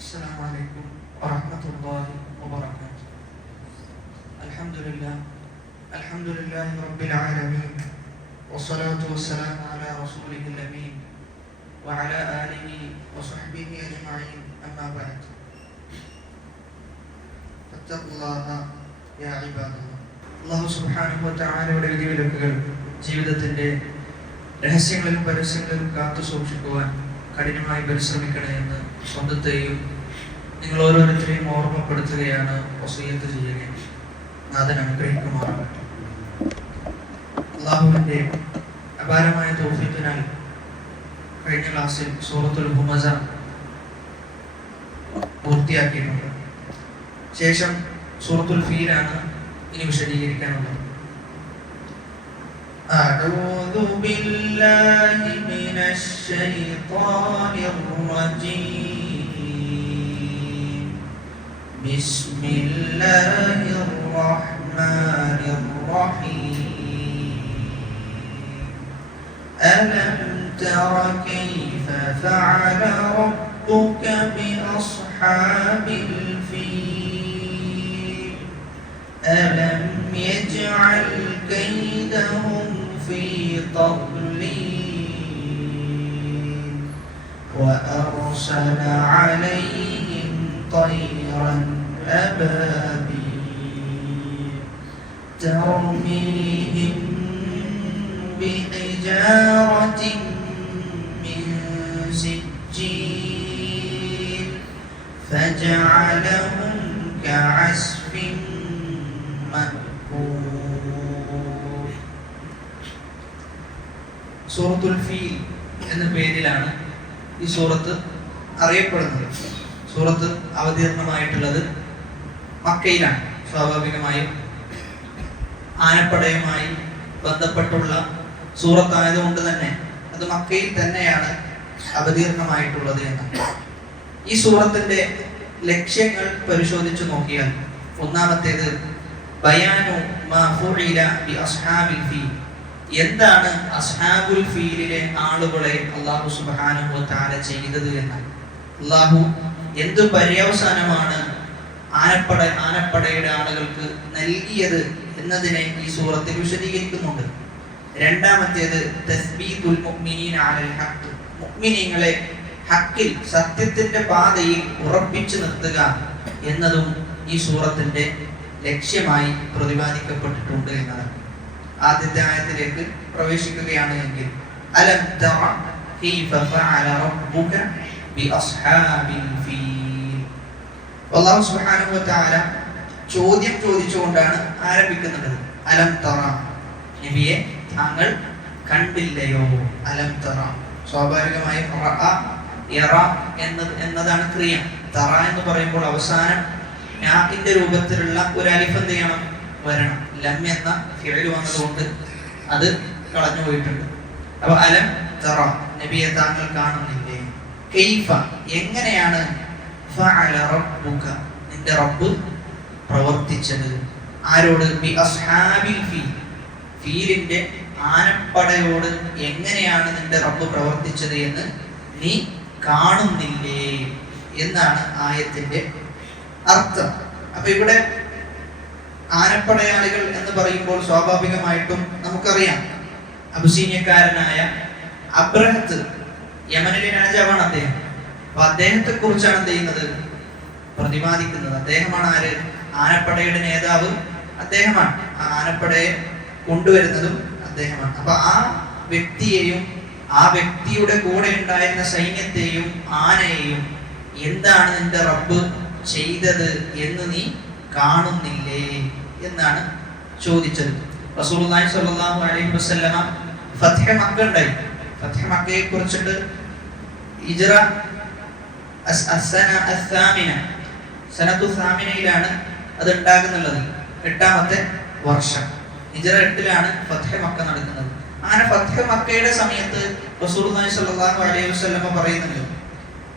السلام عليكم ورحمة الله وبركاته. الحمد لله رب العالمين، والصلاة والسلام على رسوله الأمين وعلى آله وصحبه أجمعين. أما بعد، فاتقوا الله يا عباد الله. അല്ലാഹു സുബ്ഹാനഹു വ തആലയുടെ വിധിവിലക്കുകൾ ജീവിതത്തിന്റെ രഹസ്യങ്ങളിലും പരസ്യങ്ങളിലും കാത്തു സൂക്ഷിക്കുവാൻ കഠിനമായി പരിശ്രമിക്കണേ എന്ന് സ്വന്തത്തെയും നിങ്ങൾ ഓരോരുത്തരെയും ഓർമ്മപ്പെടുത്തുകയാണ് വസിയ്യത്ത് ചെയ്യുകയും നാഥൻ അനുഗ്രഹിക്കുമാറാകട്ടെ. അല്ലാഹുവിന്റെ അപാരമായ തൗഫീഖിനാൽ കഴിഞ്ഞ ക്ലാസ്സിൽ സൂറത്തുൽ ഹുമസ പൂർത്തിയാക്കിയിട്ടുണ്ട്. ശേഷം സൂറത്തുൽ ഫീലാണ് ഇനി വിശദീകരിക്കാനുള്ളത്. أعوذ بالله من الشيطان الرجيم. بسم الله الرحمن الرحيم. ألم تر كيف فعل ربك بأصحاب الفيل؟ ألم يجعل كيدهم في تضليل وأرسل عليهم طيرا أبابيل ترميهم بحجارة من سجيل فجعلهم كعصف مأكول. സൂറത്തുൽ ഫീൽ എന്ന പേരിലാണ് ഈ സൂറത്ത് അറിയപ്പെടുന്നത്. സൂറത്ത് അവതീർണമായിട്ടുള്ളത് മക്കയിലാണ്. സ്വാഭാവികമായും ആനപ്പടയുമായി ബന്ധപ്പെട്ടുള്ള സൂറത്തായതുകൊണ്ട് തന്നെ അത് മക്കയിൽ തന്നെയാണ് അവതീർണമായിട്ടുള്ളത് എന്നാണ്. ഈ സൂറത്തിന്റെ ലക്ഷ്യങ്ങൾ പരിശോധിച്ചു നോക്കിയാൽ ഒന്നാമത്തേത് ബയാനു മാ ഫുഇല ബി അസ്ഹാബിൽ ഫീൽ. എന്താണ് അസ്ഹാബുൽ ഫീലിലെ ആളുകളെ അല്ലാഹു സുബ്ഹാനഹു വ തആല ചെയ്തത് എന്നാണ്. അല്ലാഹു എന്ത് പര്യവസാനമാണ് ആനപ്പടയുടെ ആളുകൾക്ക് നൽകിയത് എന്നതിനെ ഈ സൂറത്തിൽ വിശദീകരിക്കുന്നുണ്ട്. രണ്ടാമത്തേത് തസ്ബീതുൽ മുഅ്മിനീന അലൽ ഹഖ്. മുഅ്മിനീങ്ങളെ ഹക്കിൽ സത്യത്തിന്റെ പാതയിൽ ഉറപ്പിച്ചു നിർത്തുക എന്നതും ഈ സൂറത്തിന്റെ ലക്ഷ്യമായി പ്രതിപാദിക്കപ്പെട്ടിട്ടുണ്ട് എന്നതാണ്. ആദ്യത്തെ ആയത്തിലേക്ക് പ്രവേശിക്കുകയാണ് എങ്കിൽ അലം തറ കൈഫ ഫഅല റബ്ബുക ബി അസ്ഹാബിൽ ഫീൽ. അല്ലാഹു സുബ്ഹാനഹു വ തആല ചോദ്യം ചോദിച്ചുകൊണ്ടാണ് ആരംഭിക്കുന്നത്. അലം തറ, നബിയെ താങ്കൾ കണ്ടില്ലയോ? അലം തറ സ്വാഭാവികമായി റഅ യറ എന്നതാണ് ക്രിയ. തറ എന്ന് പറയുമ്പോൾ അവസാനം യാഇന്റെ രൂപത്തിലുള്ള ഒരു അലിഫ് എന്ത് ചെയ്യണം? വരണം. ലം എന്ന ഫിഅൽ വന്നതുകൊണ്ട് അത് കളഞ്ഞു പോയിട്ടുണ്ട്. അപ്പോൾ അലം തറ, നബിയെ താങ്കൾ കാണുന്നില്ലേ? കൈഫ എങ്ങനെയാണ് ഫഅല റബ്ബുക നിന്റെ റബ്ബ് പ്രവർത്തിച്ചത്? ആരോട്? ബി അസ്ഹാബിൽ ഫീൽ, ഫീലിന്റെ ആനപ്പടയോട് എങ്ങനെയാണ് നിന്റെ റബ്ബ് പ്രവർത്തിച്ചത് എന്ന് നീ കാണുന്നില്ലേ എന്നാണ് ആയത്തിന്റെ അർത്ഥം. അപ്പൊ ഇവിടെ ആനപ്പടയാളികൾ എന്ന് പറയുമ്പോൾ സ്വാഭാവികമായിട്ടും നമുക്കറിയാം അബിസീനിയക്കാരനായ അബ്രഹത്ത്, യമനിലെ രാജാവാണ് അദ്ദേഹം. അപ്പൊ അദ്ദേഹത്തെ കുറിച്ചാണ് എന്ത് ചെയ്യുന്നത്? പ്രതിപാദിക്കുന്നത്. അദ്ദേഹമാണ് ആര്? ആനപ്പടയുടെ നേതാവ് അദ്ദേഹമാണ്. ആ ആനപ്പടയെ കൊണ്ടുവരുന്നതും അദ്ദേഹമാണ്. അപ്പൊ ആ വ്യക്തിയെയും ആ വ്യക്തിയുടെ കൂടെ ഉണ്ടായിരുന്ന സൈന്യത്തെയും ആനയെയും എന്താണ് നിന്റെ റബ്ബ് ചെയ്തത് എന്ന് നീ കാണുന്നില്ലേ എന്നാണ് ചോദിച്ചത്. റസൂലുള്ളാഹി സ്വല്ലല്ലാഹു അലൈഹി വസല്ലമ ഫത്ഹ് മക്ക ഉണ്ടായി. ഫത്ഹ് മക്കയെ കുറിച്ചിട്ട് ഹിജ്റ സനത്തു സാമിനയിലാണ് അത് ഉണ്ടാകുന്നുള്ളത്. 8ാമത്തെ വർഷം ഹിജ്റ 8ലാണ് ഫത്ഹ് മക്ക നടക്കുന്നത്. അങ്ങനെ ഫത്ഹ് മക്കയുടെ സമയത്ത് റസൂലുള്ളാഹി സ്വല്ലല്ലാഹു അലൈഹി വസല്ലമ പറയുന്നുണ്ട്,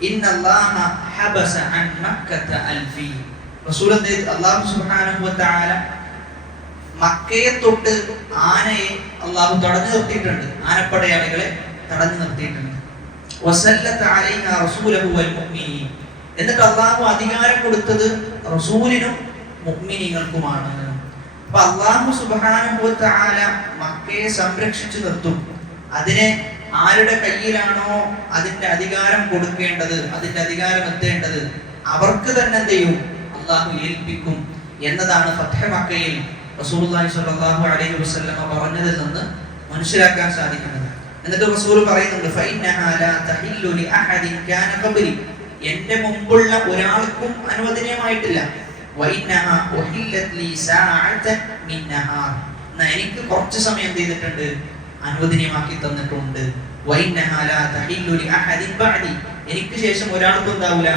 ഇന്നല്ലാഹ ഹബസ അൻ മക്കത അൽഫി. റസൂലുള്ളാഹി അല്ലാഹു സുബ്ഹാനഹു വ തആല മക്കയെ തൊട്ട് ആനയെ അല്ലാഹു തടഞ്ഞു നിർത്തിയിട്ടുണ്ട്. ആനപ്പടയാളികളെ തടഞ്ഞു നിർത്തിയിട്ടുണ്ട്. വസല്ലത അലൈഹാ റസൂലഹു വൽ മുഅ്മിനീൻ. എന്നിട്ട് അള്ളാഹു അധികാരം കൊടുത്തത് റസൂലിനും മുഅ്മിനീങ്ങൾക്കുമാണ്. അപ്പൊ അള്ളാഹു സുബ്ഹാനഹു വ തആല മക്കയെ സംരക്ഷിച്ചു നിർത്തും. അതിനെ ആരുടെ കയ്യിലാണോ അതിന്റെ അധികാരം കൊടുക്കേണ്ടത്, അതിന്റെ അധികാരം എത്തേണ്ടത്, അവർക്ക് തന്നെ എന്ത് ചെയ്യും, അള്ളാഹു ഏൽപ്പിക്കും എന്നതാണ് ഫത്ഹ് മക്കയിൽ റസൂലുള്ളാഹി സ്വല്ലല്ലാഹു അലൈഹി വസല്ലമ പറഞ്ഞതിൽ നിന്ന് മനസ്സിലാക്കാൻ സാധിക്കുന്നത്. എന്നിട്ട് റസൂൽ പറയുന്നുണ്ട്, ഫഇന്നഹാ ലാ തഹില്ലു ലി അഹദിൻ കാന ഖബ്ലി, എന്റെ മുമ്പുള്ള ഒരാൾക്കും അനുവദനീയമായിട്ടില്ല. വഇന്നഹാ ഉഹില്ലത് ലി സഅഅതൻ മിൻ നഹാർ, എനിക്ക് കുറച്ച് സമയം ചെയ്തിട്ടുണ്ട്, അനുവദനീയമാക്കി തന്നിട്ടുണ്ട്. വഇന്നഹാ ലാ തഹില്ലു ലി അഹദിൻ ബഅദി, എനിക്ക് ശേഷം ഒരാൾക്കും എന്താവില്ല,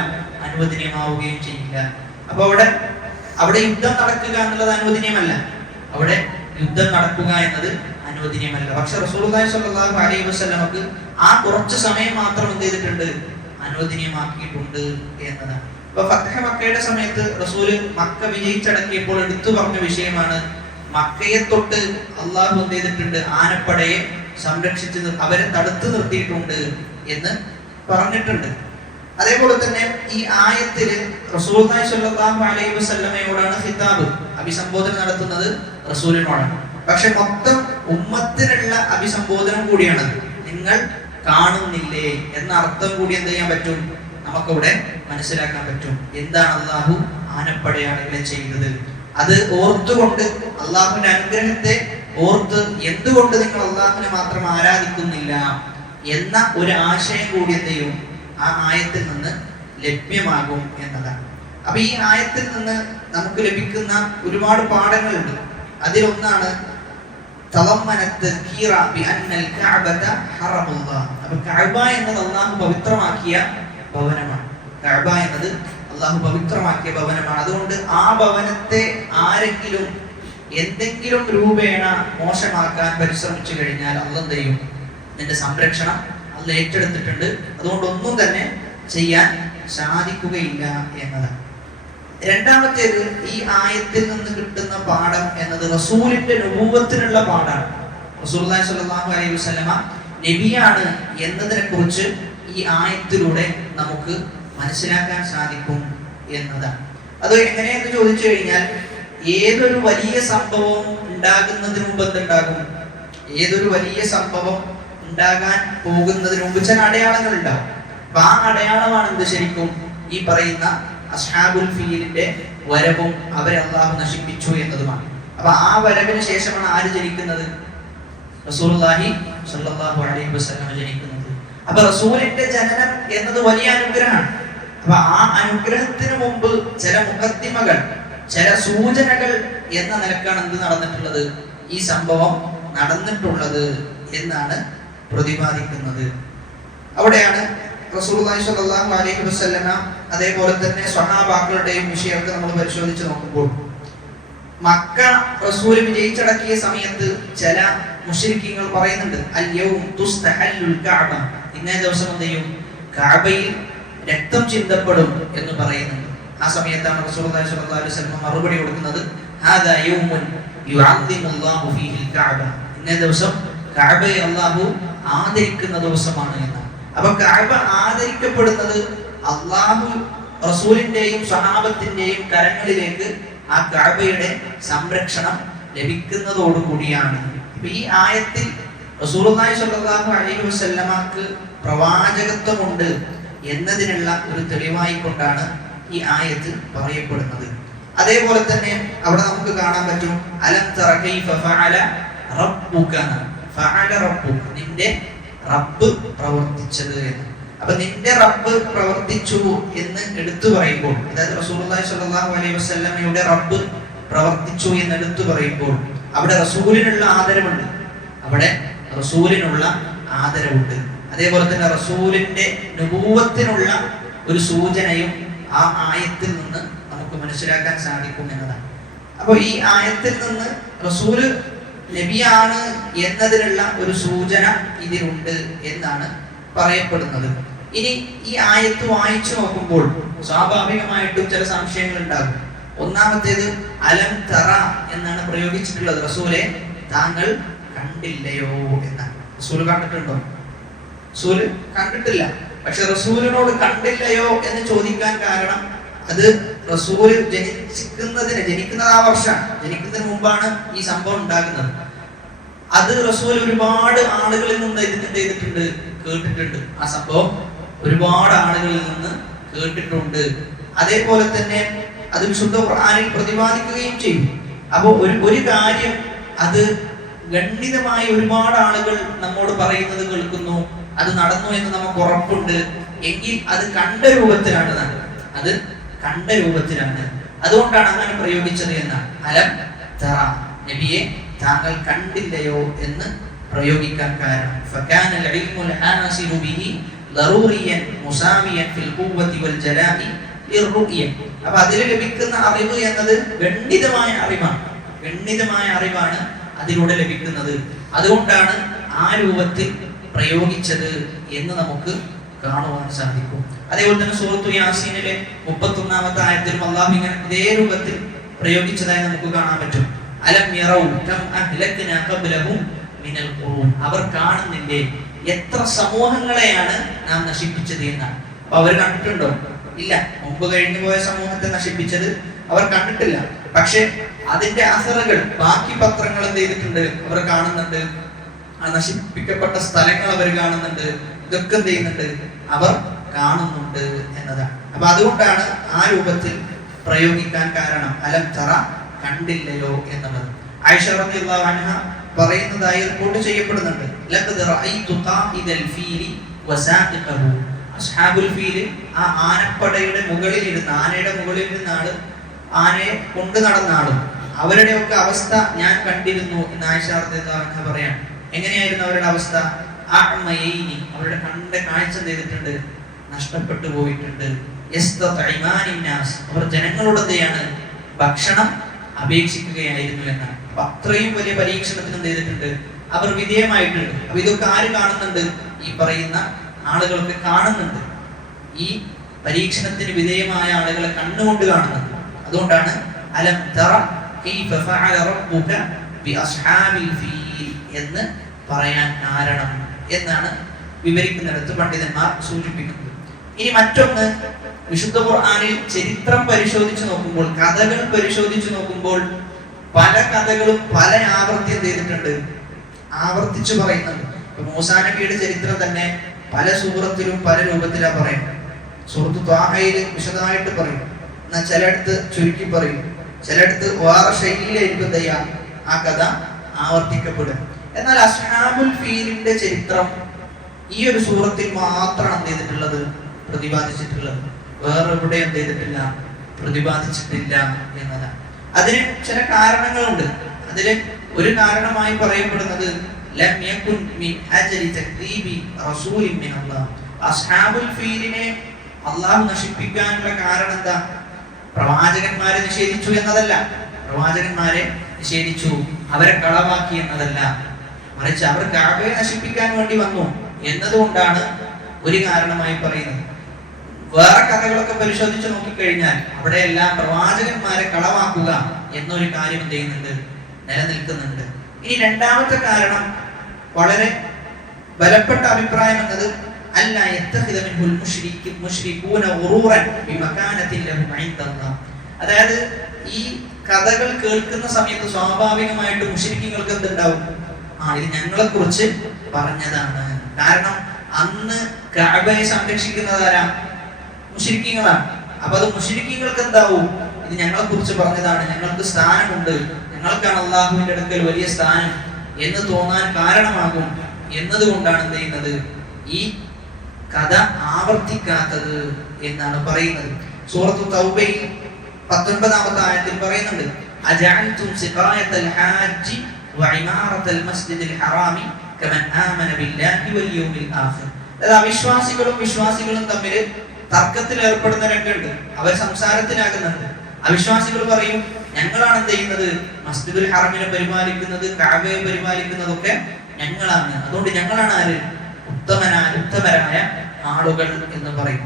അനുവദനീയമാവുകയും ചെയ്യില്ല. അപ്പൊ അവിടെ യുദ്ധം നടക്കുക എന്നുള്ളത് അനുവദനീയമല്ല, അവിടെ യുദ്ധം നടക്കുക എന്നത് അനുവദനീയമല്ല. പക്ഷെ റസൂലുള്ളാഹി സ്വല്ലല്ലാഹു അലൈഹി വസല്ലമക്ക് ആ കുറച്ച് സമയം മാത്രം എന്ത് ചെയ്തിട്ടുണ്ട്, അനുവദനീയമാക്കിയിട്ടുണ്ട് എന്നതാണ്. അപ്പൊ ഫത്ഹ് മക്കയുടെ സമയത്ത് റസൂല് മക്ക വിജയിച്ചടക്കിയപ്പോൾ എടുത്തു പറഞ്ഞ വിഷയമാണ്, മക്കയെ തൊട്ട് അള്ളാഹു എന്ത് ചെയ്തിട്ടുണ്ട്, ആനപ്പടയെ സംരക്ഷിച്ച് അവരെ തടുത്തു നിർത്തിയിട്ടുണ്ട് എന്ന് പറഞ്ഞിട്ടുണ്ട്. അതേപോലെ തന്നെ ഈ ആയത്തില് റസൂലുള്ളാഹി സ്വല്ലല്ലാഹു അലൈഹി വസല്ലമയോടാണ് ഖിതാബ്, അഭിസംബോധന നടത്തുന്നത് റസൂലിനോടാണ്. പക്ഷെ മൊത്തം ഉമ്മത്തിനുള്ള അഭിസംബോധനം കൂടിയാണ്. നിങ്ങൾ കാണുന്നില്ലേ എന്ന അർത്ഥം കൂടി എന്ത് ചെയ്യാൻ പറ്റും, നമുക്കിവിടെ മനസ്സിലാക്കാൻ പറ്റും. എന്താണ് അള്ളാഹു ആനപ്പടയാളികളെ ചെയ്തത്, അത് ഓർത്തുകൊണ്ട് അള്ളാഹുവിന്റെ അനുഗ്രഹത്തെ ഓർത്ത് എന്തുകൊണ്ട് നിങ്ങൾ അള്ളാഹുവിനെ മാത്രം ആരാധിക്കുന്നില്ല എന്ന ഒരു ആശയം കൂടി എന്ത് ചെയ്യും, ആ ആയത്തിൽ നിന്ന് ലഭ്യമാകും എന്നതാണ്. അപ്പൊ ഈ ആയത്തിൽ നിന്ന് നമുക്ക് ലഭിക്കുന്ന ഒരുപാട് പാഠങ്ങളുണ്ട്. അതിലൊന്നാണ് കഅബ എന്നത് അള്ളാഹു പവിത്രമാക്കിയ ഭവനമാണ്. കഅബ എന്നത് അള്ളാഹു പവിത്രമാക്കിയ ഭവനമാണ്. അതുകൊണ്ട് ആ ഭവനത്തെ ആരെങ്കിലും എന്തെങ്കിലും രൂപേണ മോശമാക്കാൻ പരിശ്രമിച്ചു കഴിഞ്ഞാൽ അള്ളാഹു എന്ത് ചെയ്യും, നിന്റെ സംരക്ഷണം അള്ളാഹു ഏറ്റെടുത്തിട്ടുണ്ട്. അതുകൊണ്ട് ഒന്നും തന്നെ ചെയ്യാൻ സാധിക്കുകയില്ല എന്നതാണ്. രണ്ടാമത്തേത്, ഈ ആയത്തിൽ നിന്ന് കിട്ടുന്ന പാഠം എന്നത് റസൂലിന്റെ നുബുവത്തിനുള്ള പാഠമാണ്. റസൂലുള്ളാഹി സ്വല്ലല്ലാഹു അലൈഹി വസല്ലമ നബിയാണ് എന്നതിനെ കുറിച്ച് ഈ ആയത്തിലൂടെ നമുക്ക് മനസ്സിലാക്കാൻ സാധിക്കും എന്നതാണ്. അത് എങ്ങനെയെന്ന് ചോദിച്ചു കഴിഞ്ഞാൽ, ഏതൊരു വലിയ സംഭവം ഉണ്ടാകുന്നതിന് മുമ്പ് എന്തുണ്ടാകും, ഏതൊരു വലിയ സംഭവം ഉണ്ടാകാൻ പോകുന്നതിന് മുമ്പ് ചില അടയാളങ്ങൾ ഉണ്ടാവും. അപ്പൊ ആ അടയാളമാണ് എന്ത്, ശരിക്കും ഈ പറയുന്ന അസ്ഹാബുൽ ഫീലിന്റെ വരവും അവരെ അള്ളാഹു നശിപ്പിച്ചു എന്നതുമാണ്. അപ്പൊ ആ വരവിന് ശേഷമാണ് ആര് ജനിക്കുന്നത്, റസൂലുള്ളാഹി സ്വല്ലല്ലാഹു അലൈഹി വസല്ലം ജനിക്കുന്നത്. അപ്പൊ റസൂലിന്റെ ജനനം എന്നത് വലിയ അനുഗ്രഹമാണ്. അപ്പൊ ആ അനുഗ്രഹത്തിന് മുമ്പ് ചില മുഖദ്ദിമകൾ, ചില സൂചനകൾ എന്ന നിലക്കാണ് എന്ത് നടന്നിട്ടുള്ളത്, ഈ സംഭവം നടന്നിട്ടുള്ളത് എന്നാണ് പ്രതിപാദിക്കുന്നത്. അവിടെയാണ് റസൂലുള്ളാഹി സ്വല്ലല്ലാഹു അലൈഹി വസല്ലമ അതേപോലെ തന്നെ സ്വഹാബാക്കളുടെയും വിഷയമൊക്കെ നമ്മൾ പരിശോധിച്ച് നോക്കുമ്പോൾ, മക്ക റസൂൽ വിജയിച്ചടക്കിയ സമയത്ത് ചില മുശ്രിക്കീങ്ങൾ പറയുന്നുണ്ട്, അൽയൗം തുസ്തഹല്ലുൽ കഅബ, ഇന്നേ ദിവസം എന്ത് ചെയ്യും, കഅബയിൽ രക്തം ചിന്തപ്പെടും എന്ന് പറയുന്നുണ്ട്. ആ സമയത്താണ് റസൂലുള്ളാഹി സ്വല്ലല്ലാഹു അലൈഹി വസല്ലം മറുപടി കൊടുക്കുന്നത്, ഹാദാ യൗമുൻ യുഅദ്ദിമുല്ലാഹു ഫീഹിൽ കഅബ, ഇന്നേ ദിവസം കഅബയെ അല്ലാഹു ആദരിക്കുന്ന ദിവസമാണ് എന്ന്. അപ്പൊ കഅബ ആദരിക്കപ്പെടുന്നത് അല്ലാഹു റസൂലിന്റെയും സ്വഹാബത്തിന്റെയും കരങ്ങളിലേക്ക് ആ കഅബയുടെ സംരക്ഷണം ലഭിക്കുന്നതോടുകൂടിയാണ്. ഈ ആയത്തിൽ റസൂലുള്ളാഹി സ്വല്ലല്ലാഹു അലൈഹി വസല്ലമക്ക് പ്രവാചകത്വമുണ്ട് എന്നതിനുള്ള ഒരു തെളിവായി കൊണ്ടാണ് ഈ ആയത്ത് പറയപ്പെടുന്നത്. അതേപോലെ തന്നെ അവിടെ നമുക്ക് കാണാൻ പറ്റും, അലം തറ കൈഫ ഫഅല റബ്ബുക, ഫഅല റബ്ബുക, നിന്റെ റബ്ബ് പ്രവർത്തിച്ചത് എന്ന്. അപ്പൊ നിന്റെ റബ്ബ് പ്രവർത്തിച്ചു എന്ന് എടുത്തു പറയുമ്പോൾ, അതായത് റസൂലുള്ളാഹി സ്വല്ലല്ലാഹു അലൈഹി വസല്ലമയുടെ റബ്ബ് പ്രവർത്തിച്ചു എന്ന് എടുത്തു പറയുമ്പോൾ അവിടെ റസൂലിനുള്ള ആദരവുണ്ട്, അവിടെ റസൂലിനുള്ള ആദരവുണ്ട്. അതേപോലെ തന്നെ റസൂലിന്റെ നുബുവത്തിനുള്ള ഒരു സൂചനയും ആ ആയത്തിൽ നിന്ന് നമുക്ക് മനസ്സിലാക്കാൻ സാധിക്കും എന്നതാണ്. അപ്പൊ ഈ ആയത്തിൽ നിന്ന് റസൂല് നബിയാണ് എന്നതിനുള്ള ഒരു സൂചന ഇതിലുണ്ട് എന്നാണ് പറയപ്പെടുന്നത്. ഇനി ഈ ആയത്ത് വായിച്ചു നോക്കുമ്പോൾ സ്വാഭാവികമായിട്ടും ചില സംശയങ്ങൾ ഉണ്ടാകും. ഒന്നാമത്തേത്, അലം തറ എന്നാണ് പ്രയോഗിച്ചിട്ടുള്ളത്. റസൂലെ, താങ്കൾ കണ്ടില്ലയോ എന്നാണ്. റസൂൽ കണ്ടിട്ടുണ്ടോ? റസൂൽ കണ്ടിട്ടില്ല. പക്ഷെ റസൂലിനോട് കണ്ടില്ലയോ എന്ന് ചോദിക്കാൻ കാരണം അത് റസൂൽ ജനിക്കുന്നത് ആ വർഷം, ജനിക്കുന്നതിന് മുമ്പാണ് ഈ സംഭവം ഉണ്ടാകുന്നത്. അത് റസൂൽ ഒരുപാട് ആളുകളിൽ നിന്ന് ചെയ്തിട്ടുണ്ട്, കേട്ടിട്ടുണ്ട്. ആ സംഭവം ഒരുപാട് ആളുകളിൽ നിന്ന് കേട്ടിട്ടുണ്ട്. അതേപോലെ തന്നെ അത് വിശുദ്ധ ഖുർആനിൽ പ്രതിപാദിക്കുകയും ചെയ്യും. അപ്പോൾ ഒരു കാര്യം അത് ഗണ്ഡിതമായി ഒരുപാട് ആളുകൾ നമ്മോട് പറയുന്നത് കേൾക്കുന്നു, അത് നടന്നു എന്ന് നമുക്ക് ഉറപ്പുണ്ട് എങ്കിൽ അത് കണ്ട രൂപത്തിലാണ് അത് കണ്ട രൂപത്തിലാണ്. അതുകൊണ്ടാണ് അങ്ങനെ പ്രയോഗിച്ചത് എന്നാണ്. അലം തറ, നബിയെ താങ്കൾ കണ്ടില്ലയോ എന്ന് പ്രയോഗിക്കാൻ കാരണം. ഫകാന അൽ-ഇൽമുൽ ഹാസിലു ബിഹി ദറൂറിയൻ മുസാവിയൻ ഫിൽ ഖുവ്വതി വൽ ജലാലി ലിർറുയ. അപ്പോൾ അതിൽ ലഭിക്കുന്ന അറിവ് എന്നത് ഗണ്ഡിതമായ അറിവാണ് അതിലൂടെ ലഭിക്കുന്നത്. അതുകൊണ്ടാണ് ആ രൂപത്തിൽ പ്രയോഗിച്ചത് എന്ന് നമുക്ക് കാണുവാൻ സാധിക്കും. അതേപോലെ തന്നെ സൂറത്തു യാസീനിലെ 31-ാമത്തെ ആയത്തിലും അല്ലാഹു ഇങ്ങനെ ഇതേ രൂപത്തിൽ പ്രയോഗിച്ചതായി നമുക്ക് കാണാൻ പറ്റും. അലം യറൗ കം അഹ്ലക്നാ ഖബ്ലഹും മിനൽ ഖുറൂൻ. അവർ കാണുന്നില്ലേ എത്ര സമൂഹങ്ങളെയാണ് നാം നശിപ്പിച്ചത് എന്നാണ്. അപ്പോൾ അവർ കണ്ടിട്ടുണ്ടോ? ഇല്ല. മുമ്പ് കഴിഞ്ഞു പോയ സമൂഹത്തെ നശിപ്പിച്ചത് അവർ കണ്ടിട്ടില്ല. പക്ഷെ അതിന്റെ അസറുകൾ, ബാക്കി പത്രങ്ങൾ എന്ത് ചെയ്തിട്ടുണ്ട്? അവർ കാണുന്നുണ്ട്. ആ നശിപ്പിക്കപ്പെട്ട സ്ഥലങ്ങൾ അവർ കാണുന്നുണ്ട്. ഇതൊക്കെ എന്ത് ചെയ്യുന്നുണ്ട്? അവർ കാണുന്നുണ്ട് എന്നതാണ്. അപ്പൊ അതുകൊണ്ടാണ് ആ രൂപത്തിൽ പ്രയോഗിക്കാൻ കാരണം. അലം തറ, കണ്ടില്ലയോ എന്നുള്ളത്. ആയിഷ റളിയല്ലാഹു അൻഹ പറയുന്നതായി റിപ്പോർട്ട് ചെയ്യപ്പെടുന്നുണ്ട്. ലഖദ് റഅയ്തു ഖാഇദൽ ഫീലി വസാഖിഖഹു. അസ്ഹാബുൽ ഫീൽ, ആ ആനപ്പടയുടെ മുകളിൽ ഇരുന്ന, ആനയുടെ മുകളിൽ ഇരുന്ന ആള്, ആനയെ കൊണ്ടു നടന്ന ആളും അവരുടെ ഒക്കെ അവസ്ഥ ഞാൻ കണ്ടിരുന്നു എന്ന് ആയിഷ റളിയല്ലാഹു അൻഹ പറയാം. എങ്ങനെയായിരുന്നു അവരുടെ അവസ്ഥ? അഅ്മയൈനി, അവരുടെ കണ്ണിന്റെ കാഴ്ച ചെയ്തിട്ടുണ്ട്, നഷ്ടപ്പെട്ടു പോയിട്ടുണ്ട്. യസ്തതഇമാനിന്നാസ്, അവർ ജനങ്ങളോട് എന്തെയാണ്? ഭക്ഷണം അപേക്ഷിക്കുകയായിരുന്നു എന്നാണ്. അപ്പൊ അത്രയും വലിയ പരീക്ഷണത്തിന് എന്ത് ചെയ്തിട്ടുണ്ട്? അവർ വിധേയമായിട്ടുണ്ട്. അപ്പൊ ഇതൊക്കെ ആര് കാണുന്നുണ്ട്? ഈ പറയുന്ന ആളുകൾക്ക് കാണുന്നുണ്ട്. ഈ പരീക്ഷണത്തിന് വിധേയമായ ആളുകളെ കണ്ണുകൊണ്ട് കാണുന്നുണ്ട്. അതുകൊണ്ടാണ് അലം തറ കൈഫ ഫഅല റബ്ബുക ബി അസ്ഹാബിൽ ഫീൽ എന്ന് പറയാൻ കാരണം എന്നാണ് വിവരിക്കുന്നിടത്ത് പണ്ഡിതന്മാർ സൂചിപ്പിക്കുന്നത്. ഇനി മറ്റൊന്ന്, വിശുദ്ധ ഖുർആനിൽ ചരിത്രം പരിശോധിച്ച് നോക്കുമ്പോൾ, കഥകൾ പരിശോധിച്ച് നോക്കുമ്പോൾ പല കഥകളും പല ആവർത്തി ചെയ്തിട്ടുണ്ട്, ആവർത്തിച്ചു പറയുന്നുണ്ട്. മൂസാ നബിയുടെ ചരിത്രം തന്നെ പല സൂറത്തിലും പല രൂപത്തിലാ പറയുന്നത്. സൂറത്ത് ത്വാഹയിൽ വിശദമായിട്ട് പറയും, എന്നാൽ ചിലയിടത്ത് ചുരുക്കി പറയും, ചിലയിടത്ത് വേറെ ശൈലിയിലായിരിക്കും ദയ്യാ ആ കഥ ആവർത്തിക്കപ്പെടും. എന്നാൽ അസ്ഹാബുൽ ഫീലിന്റെ ചരിത്രം ഈ ഒരു സൂറത്തിൽ മാത്രമാണ് എന്ത് ചെയ്തിട്ടുള്ളത്? പ്രതിപാദിച്ചിട്ടുള്ളത്. വേറെ എവിടെ എന്ത് ചെയ്തിട്ടില്ല? പ്രതിപാദിച്ചിട്ടില്ല എന്നതാണ്. അതിന് ചില കാരണങ്ങളുണ്ട്. അതിൽ ഒരു കാരണമായി പറയപ്പെടുന്നത് ലം യകുൻ മിൻ അജ്ലി തക്ദീബി റസൂലിൻ മിൻ അല്ലാഹ്. അസ്ഹാബുൽ ഫീലിനെ അല്ലാഹു നശിപ്പിക്കാനുള്ള കാരണം എന്താ? പ്രവാചകന്മാരെ നിഷേധിച്ചു എന്നതല്ല, പ്രവാചകന്മാരെ നിഷേധിച്ചു, അവരെ കളവാക്കി എന്നതല്ല, മറിച്ച് അവർ കഅബയെ നശിപ്പിക്കാൻ വേണ്ടി വന്നു എന്നതുകൊണ്ടാണ് ഒരു കാരണമായി പറയുന്നത്. വേറെ കഥകളൊക്കെ പരിശോധിച്ച് നോക്കിക്കഴിഞ്ഞാൽ അവിടെയെല്ലാം പ്രവാചകന്മാരെ കളവാക്കുക എന്നൊരു കാര്യം എന്ത് ചെയ്യുന്നുണ്ട്? നിലനിൽക്കുന്നുണ്ട്. ഇനി രണ്ടാമത്തെ കാരണം, വളരെ ബലപ്പെട്ട അഭിപ്രായം എന്നത് അല്ലാ യത്തഖിദ മിൻഹുൽ മുശ്രികൂന ഗുറൂറൻ ബിമകാനത്തിൻ ലഹും ഇൻദല്ലാഹ്. അതായത് ഈ കഥകൾ കേൾക്കുന്ന സമയത്ത് സ്വാഭാവികമായിട്ട് മുശ്രിക്കീങ്ങൾക്ക് എന്തുണ്ടാവും? ഇത് ഞങ്ങളെ കുറിച്ച് പറഞ്ഞതാണ്. കാരണം അന്ന് കഅബയെ സംരക്ഷിക്കുന്നതാരാ? മുശ്രിക്കീങ്ങളാണ്. അപ്പൊ അത് മുശ്രിക്കീങ്ങൾക്ക് എന്താവും? ഇത് ഞങ്ങളെ കുറിച്ച് പറഞ്ഞതാണ്, ഞങ്ങൾക്ക് സ്ഥാനമുണ്ട്, ഞങ്ങൾക്കാണ് അള്ളാഹുവിന്റെ അടുക്കൽ വലിയ സ്ഥാനം എന്ന് തോന്നാൻ കാരണമാകും എന്നതുകൊണ്ടാണ് എന്ത് ചെയ്യുന്നത്? ഈ കഥ ആവർത്തിക്കാത്തത് എന്നാണ് പറയുന്നത്. സൂറത്തു തൗബയിൽ 19-ാമത്തെ ആയത്തിൽ പറയുന്നുണ്ട്, അജഅൽതും സിഖായത്തൽ ഹാജി വഇമാറത്തൽ മസ്ജിദിൽ ഹറാമി കമൻ ആമന ബില്ലാഹി വൽ യൗമിൽ ആഖിർ. അതായത് അവിശ്വാസികളും വിശ്വാസികളും തമ്മിൽ തർക്കത്തിൽ ഏർപ്പെടുന്ന രംഗമുണ്ട്, അവർ സംസാരത്തിലാകുന്നുണ്ട്. അവിശ്വാസികൾ പറയും, ഞങ്ങളാണ് എന്ത് ചെയ്യുന്നത്? മസ്ജിദുൽ ഹറമിനെ പരിപാലിക്കുന്നത്, കഅബയെ പരിപാലിക്കുന്നതൊക്കെ ഞങ്ങളാണ്, അതുകൊണ്ട് ഞങ്ങളാണ് ആര്? ഉത്തമരായ ആളുകൾ എന്ന് പറയും.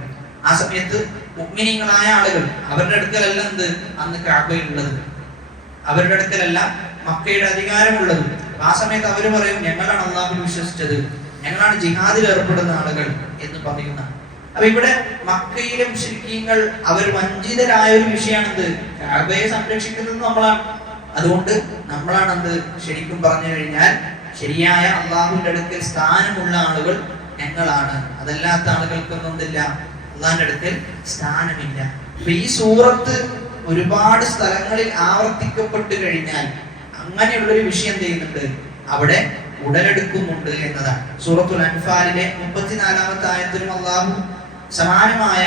ആ സമയത്ത് മുഅ്മിനീങ്ങളായ ആളുകൾ, അവരുടെ അടുക്കലല്ല എന്ത് അന്ന് കഅബയുള്ളത്, അവരുടെ അടുക്കലല്ല മക്കയുടെ അധികാരമുള്ളത്. ആ സമയത്ത് അവർ പറയും, ഞങ്ങളാണ് അള്ളാഹുവിൽ വിശ്വസിച്ചത്, ഞങ്ങളാണ് ജിഹാദിൽ ഏർപ്പെടുന്ന ആളുകൾ എന്ന് പറയുന്ന അപ്പൊ ഇവിടെ മക്കയിലെ മുശ്രിക്കീങ്ങൾ അവർ വഞ്ചിതരായ ഒരു വിഷയമാണെന്ത്, കഅബയെ സംരക്ഷിക്കുന്നത് നമ്മളാണ്. അതുകൊണ്ട് നമ്മളാണെന്ത്, ശരിക്കും പറഞ്ഞു കഴിഞ്ഞാൽ ശരിയായ അള്ളാഹുവിന്റെ അടുക്കൽ സ്ഥാനമുള്ള ആളുകൾ ഞങ്ങളാണ്. അതല്ലാത്ത ആളുകൾക്കൊന്നും എന്തില്ല, അള്ളാഹിന്റെ അടുക്കൽ സ്ഥാനമില്ല. അപ്പൊ ഈ സൂറത്ത് ഒരുപാട് സ്ഥലങ്ങളിൽ ആവർത്തിക്കപ്പെട്ട് കഴിഞ്ഞാൽ അങ്ങനെയുള്ളൊരു വിഷയം എന്ത് ചെയ്യുന്നുണ്ട്, അവിടെ ഉടലെടുക്കുന്നുണ്ട് എന്നതാണ്. സൂറത്തുൽ അൻഫാലിലെ 34-ാമത്തെ ആയത്തിലും അള്ളാഹു സമാനമായ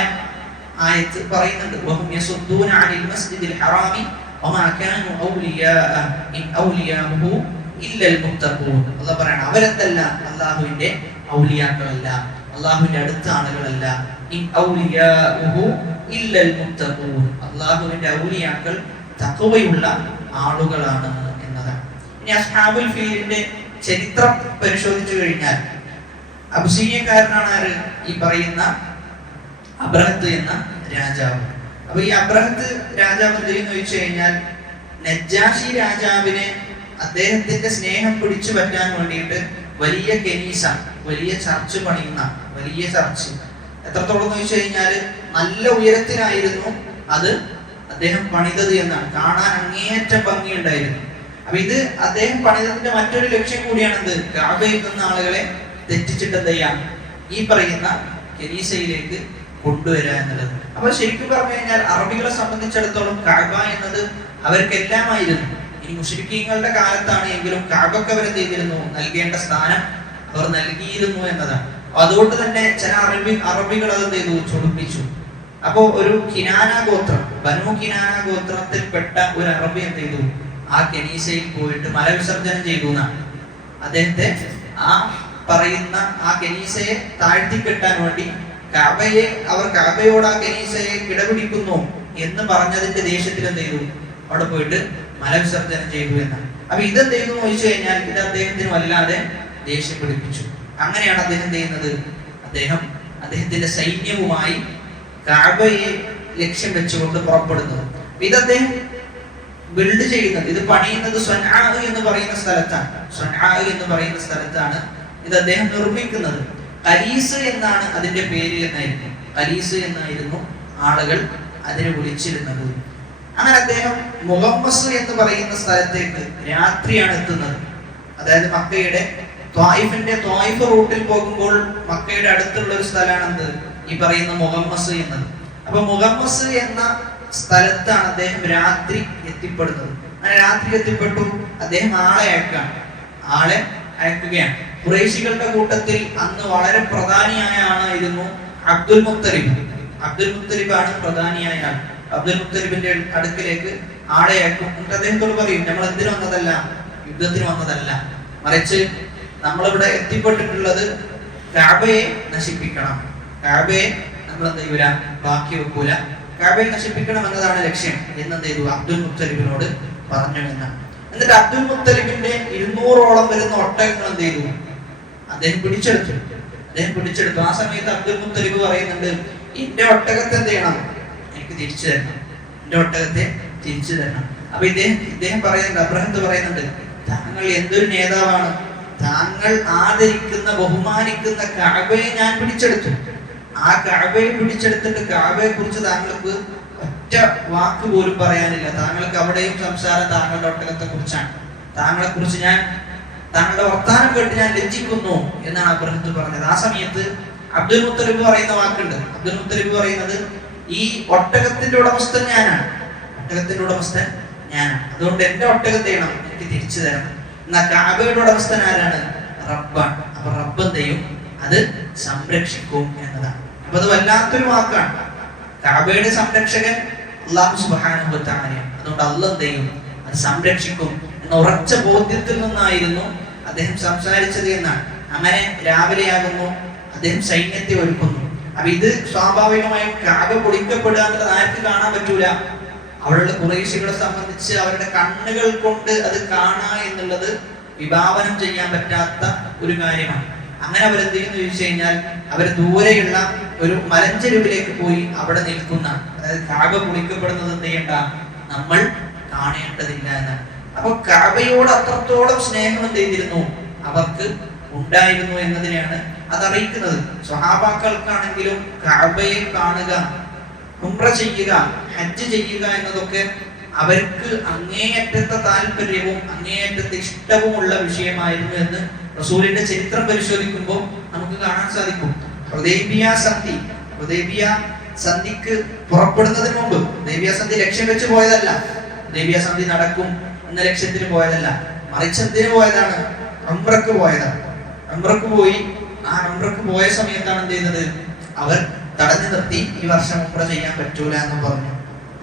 ആയത്ത് പറയുന്നുണ്ട്. വഹും യസുദ്ദൂന അനിൽ മസ്ജിദിൽ ഹറാമി വമാ കാനൂ ഔലിയാഅ ഇൻ ഔലിയാഉഹു ഇല്ലൽ മുത്തഖൂൻ. അല്ലാഹു പറയാണ്, അവരെന്തല്ല അല്ലാഹുവിന്റെ ഔലിയാക്കളല്ല, അല്ലാഹുവിന്റെ അടുത്ത ആളുകളല്ല. ഇൻ ഔലിയാഉഹു ഇല്ലൽ മുത്തഖൂൻ, അല്ലാഹുവിന്റെ ഔലിയാക്കൾ തഖ്വയുള്ള ആളുകളാണ് എന്നതാണ്. ഇനി അസ്ഹാബുൽ ഫീലിന്റെ ചരിത്രം പരിശോധിച്ചു കഴിഞ്ഞാൽ അബ്സീനിയക്കാരനാണ് ആര്, ഈ പറയുന്ന അബ്രഹത്ത് എന്ന രാജാവ്. അപ്പൊ ഈ അബ്രഹത്ത് രാജാവ് എന്ത് ചെയ്യുന്നു ചോദിച്ചു കഴിഞ്ഞാൽ, നജ്ജാശി രാജാവിനെ അദ്ദേഹത്തിന്റെ സ്നേഹം പിടിച്ചു പറ്റാൻ വേണ്ടിയിട്ട് വലിയ കെനീസ, വലിയ ചർച്ച് പണിയുന്ന വലിയ ചർച്ച്. എത്രത്തോളം എന്ന് ചോദിച്ചു കഴിഞ്ഞാല് നല്ല ഉയരത്തിലായിരുന്നു അത് അദ്ദേഹം പണിതത് എന്നാണ്. കാണാൻ അങ്ങേയറ്റം ഭംഗിയുണ്ടായിരുന്നു. അപ്പൊ ഇത് അദ്ദേഹം പണിതതിന്റെ മറ്റൊരു ലക്ഷ്യം കൂടിയാണെന്ത്, കഅബയിൽ നിന്ന് ആളുകളെ തെറ്റിച്ചിട്ട് എന്ത് ചെയ്യാം, ഈ പറയുന്ന കെനീസയിലേക്ക് കൊണ്ടുവരിക എന്നുള്ളത്. അപ്പൊ ശരിക്കും പറഞ്ഞു കഴിഞ്ഞാൽ അറബികളെ സംബന്ധിച്ചിടത്തോളം കഅബ എന്നത് അവർക്കെല്ലാമായിരുന്നു. ഇനി മുശ്രിക്കീങ്ങളുടെ കാലത്താണ് എങ്കിലും കഅബക്ക് അവരെന്ത് ചെയ്തിരുന്നു, നൽകേണ്ട സ്ഥാനം അവർ നൽകിയിരുന്നു എന്നതാണ്. അതുകൊണ്ട് തന്നെ ചില അറബികൾ അത് എന്ത് ചെയ്തു, ചൊടിപ്പിച്ചു. അപ്പോ ഒരു കിനാന ഗോത്രം, ബനു കിനാന ഗോത്രത്തിൽപ്പെട്ട ഒരു അറബി എന്ത് ചെയ്തു, ആ കെനീസയിൽ പോയിട്ട് മലവിസർജനം ചെയ്തു എന്നാണ്. അദ്ദേഹത്തെ ആ പറയുന്ന ആ കെനീസയെ താഴ്ത്തിക്കെട്ടാൻ വേണ്ടി കഅബയോട് ആ കെനീസയെ കിടപിടിക്കുന്നു എന്ന് പറഞ്ഞതിന്റെ ദേഷ്യത്തിൽ എന്ത് ചെയ്തു, അവിടെ പോയിട്ട് മലവിസർജനം ചെയ്തു എന്നാണ്. അപ്പൊ ഇതെന്ത് ചെയ്തു എന്ന് ചോദിച്ചു കഴിഞ്ഞാൽ ഇത് അദ്ദേഹത്തിന് വല്ലാതെ ദേഷ്യം പിടിപ്പിച്ചു. അങ്ങനെയാണ് അദ്ദേഹം ചെയ്യുന്നത്, അദ്ദേഹത്തിന്റെ സൈന്യവുമായി കഅബയെ ലക്ഷ്യം വെച്ചുകൊണ്ട് പുറപ്പെടുന്നത്. ഇത് അദ്ദേഹം ബിൽഡ് ചെയ്യുന്നത്, ഇത് പണിയുന്നത് സ്വൻആ എന്ന് പറയുന്ന സ്ഥലത്താണ്. സ്വൻആ എന്ന് പറയുന്ന സ്ഥലത്താണ് ഇത് അദ്ദേഹം നിർമ്മിക്കുന്നത്. ഖലീസ് എന്നാണ് അതിന്റെ പേര് എന്നായിരുന്നു. ഖലീസ് എന്നായിരുന്നു ആളുകൾ അതിനെ വിളിച്ചിരുന്നത്. അങ്ങനെ അദ്ദേഹം മുഹമ്മസ് എന്ന് പറയുന്ന സ്ഥലത്തേക്ക് രാത്രിയാണ് എത്തുന്നത്. അതായത് മക്കയുടെ ത്വായിഫ് റൂട്ടിൽ പോകുമ്പോൾ മക്കയുടെ അടുത്തുള്ള ഒരു സ്ഥലമാണെന്ത്, ഈ പറയുന്ന മുഹമ്മസ് എന്നത്. അപ്പൊ മുഹമ്മസ് എന്ന സ്ഥലത്താണ് അദ്ദേഹം രാത്രി എത്തിപ്പെടുന്നത്. അങ്ങനെ രാത്രി എത്തിപ്പെട്ടു. അദ്ദേഹം ആളെ അയക്കുകയാണ്. ഖുറൈശികളുടെ കൂട്ടത്തിൽ അന്ന് വളരെ പ്രധാനിയായ ആളായിരുന്നു അബ്ദുൽ മുത്തലിബ്. അബ്ദുൽ മുത്തലിബാണ് പ്രധാനിയായ ആൾ. അബ്ദുൽ മുത്തലിബിന്റെ അടുക്കിലേക്ക് ആളെ അയക്കും. എന്നിട്ട് അദ്ദേഹത്തോട് പറയും, നമ്മൾ എന്തിനു വന്നതല്ല, യുദ്ധത്തിന് വന്നതല്ല, മറിച്ച് നമ്മളിവിടെ എത്തിപ്പെട്ടിട്ടുള്ളത് കഅബയെ നശിപ്പിക്കണം. കഅബയെ നമ്മൾ എന്ത് ചെയ്യൂല, ബാക്കി വെക്കൂല, കഅബയെ നശിപ്പിക്കണം എന്നതാണ് ലക്ഷ്യം എന്തെന്ത് ചെയ്തു, അബ്ദുൽ മുത്തലിബിനോട് പറഞ്ഞു എന്നാണ്. എന്നിട്ട് അബ്ദുൽ മുത്തലിബിന്റെ 200ഓളം വരുന്ന ഒട്ടകങ്ങൾ എന്ത് ചെയ്തു, അദ്ദേഹം പിടിച്ചെടുത്തു. ആ സമയത്ത് അബ്ദുൽ മുത്തലിബ് പറയുന്നുണ്ട്, എന്റെ ഒട്ടകത്തെ എന്ത് ചെയ്യണം, എനിക്ക് തിരിച്ചു തരണം, എന്റെ ഒട്ടകത്തെ തിരിച്ചു തരണം. അപ്പൊ ഇദ്ദേഹം പറയുന്നുണ്ട്, അബ്രഹത്ത് പറയുന്നുണ്ട്, താങ്കൾ എന്തൊരു നേതാവാണ്, താങ്കൾ ആദരിക്കുന്ന ബഹുമാനിക്കുന്ന കഅബയെ ഞാൻ പിടിച്ചെടുത്തു. ആ കഅബയെ പിടിച്ചെടുത്തിട്ട് കഅബയെ കുറിച്ച് താങ്കൾക്ക് ഒറ്റ വാക്ക് പോലും പറയാനില്ല. താങ്കൾക്ക് അവിടെയും സംസാരം താങ്കളുടെ ഒട്ടകത്തെ കുറിച്ചാണ്. താങ്കളെ കുറിച്ച് താങ്കളുടെ വർത്താനം കേട്ട് ഞാൻ ലജ്ജിക്കുന്നു എന്നാണ് അബ്രഹത്ത് പറഞ്ഞത്. ആ സമയത്ത് അബ്ദുൽ മുത്തലിബ് പറയുന്ന വാക്കുണ്ട്. അബ്ദുൽ മുത്തലിബ് പറയുന്നത്, ഈ ഒട്ടകത്തിന്റെ ഉടമസ്ഥൻ ഞാനാണ്, അതുകൊണ്ട് എന്റെ ഒട്ടകത്തെ എനിക്ക് തിരിച്ചു തരണം. എന്നാ കഅബയുടെ ഉടമസ്ഥൻ ആരാണ്, റബ്ബാണ്. അപ്പൊ റബ്ബ് എന്ത് ചെയ്യും, അത് സംരക്ഷിക്കും എന്നതാണ്. അപ്പൊ അത് വല്ലാത്തൊരു വാക്കാണ്. കഅബയുടെ സംരക്ഷകൻ അല്ലാഹു സുബ്ഹാനഹു വ തആലയാണ്. അതുകൊണ്ട് അല്ലാഹു എന്ത് ചെയ്യും, അത് സംരക്ഷിക്കും എന്ന ഉറച്ച ബോധ്യത്തിൽ നിന്നായിരുന്നു അദ്ദേഹം സംസാരിച്ചത് എന്നാണ്. അങ്ങനെ രാവിലെയാകുന്നു, അദ്ദേഹം സൈന്യത്തെ ഒരുക്കുന്നു. അപ്പൊ ഇത് സ്വാഭാവികമായും കഅബ പൊളിക്കപ്പെടുക എന്നുള്ളത് ആർക്ക് കാണാൻ പറ്റൂല, അവിടെയുള്ള ഖുറൈശികളെ സംബന്ധിച്ച് അവരുടെ കണ്ണുകൾ കൊണ്ട് അത് കാണുക എന്നുള്ളത് വിഭാവനം ചെയ്യാൻ പറ്റാത്ത ഒരു കാര്യമാണ്. അങ്ങനെ അവരെന്ത് ചെയ്യുന്നു ചോദിച്ചു കഴിഞ്ഞാൽ, അവർ ദൂരെയുള്ള ഒരു മലഞ്ചെരുവിലേക്ക് പോയി അവിടെ നിൽക്കുന്ന, അതായത് കഅബ പൊളിക്കപ്പെടുന്നത് എന്ത് ചെയ്യണ്ട, നമ്മൾ കാണേണ്ടതില്ല എന്നാണ്. അപ്പൊ കഅബയോട് അത്രത്തോളം സ്നേഹം എന്ത് ചെയ്തിരുന്നു അവർക്ക് ഉണ്ടായിരുന്നു എന്നതിനെയാണ് അത് അറിയിക്കുന്നത്. സ്വഹാബാക്കൾക്കാണെങ്കിലും കഅബയെ കാണുക, ഉംറ ചെയ്യുക, ഹജ്ജ് ചെയ്യുക എന്നതൊക്കെ അവർക്ക് അങ്ങേയറ്റത്തെ താല്പര്യവും അങ്ങേയറ്റത്തെ ഇഷ്ടവുമുള്ള വിഷയമായിരുന്നു എന്ന് റസൂലിന്റെ ചരിത്രം പരിശോധിക്കുമ്പോൾ നമുക്ക് കാണാൻ സാധിക്കും. ഹുദൈബിയ സന്ധിക്ക് പുറപ്പെടുന്നതിന് മുമ്പ്, ഹുദൈബിയ സന്ധി ലക്ഷ്യം വെച്ച് പോയതല്ല, ഹുദൈബിയ സന്ധി നടക്കും എന്ന ലക്ഷ്യത്തിന് പോയതല്ല, മറിച്ച് എന്തിനു പോയതാണ്? ഉംറക്ക് പോയതാണ്. ഉംറക്ക് പോയി, ആ ഉംറക്ക് പോയ സമയത്താണ് എന്ത് ചെയ്യുന്നത്? അവർ തടഞ്ഞു നിർത്തി, ഈ വർഷം ഉംറ ചെയ്യാൻ പറ്റൂല എന്ന് പറഞ്ഞു.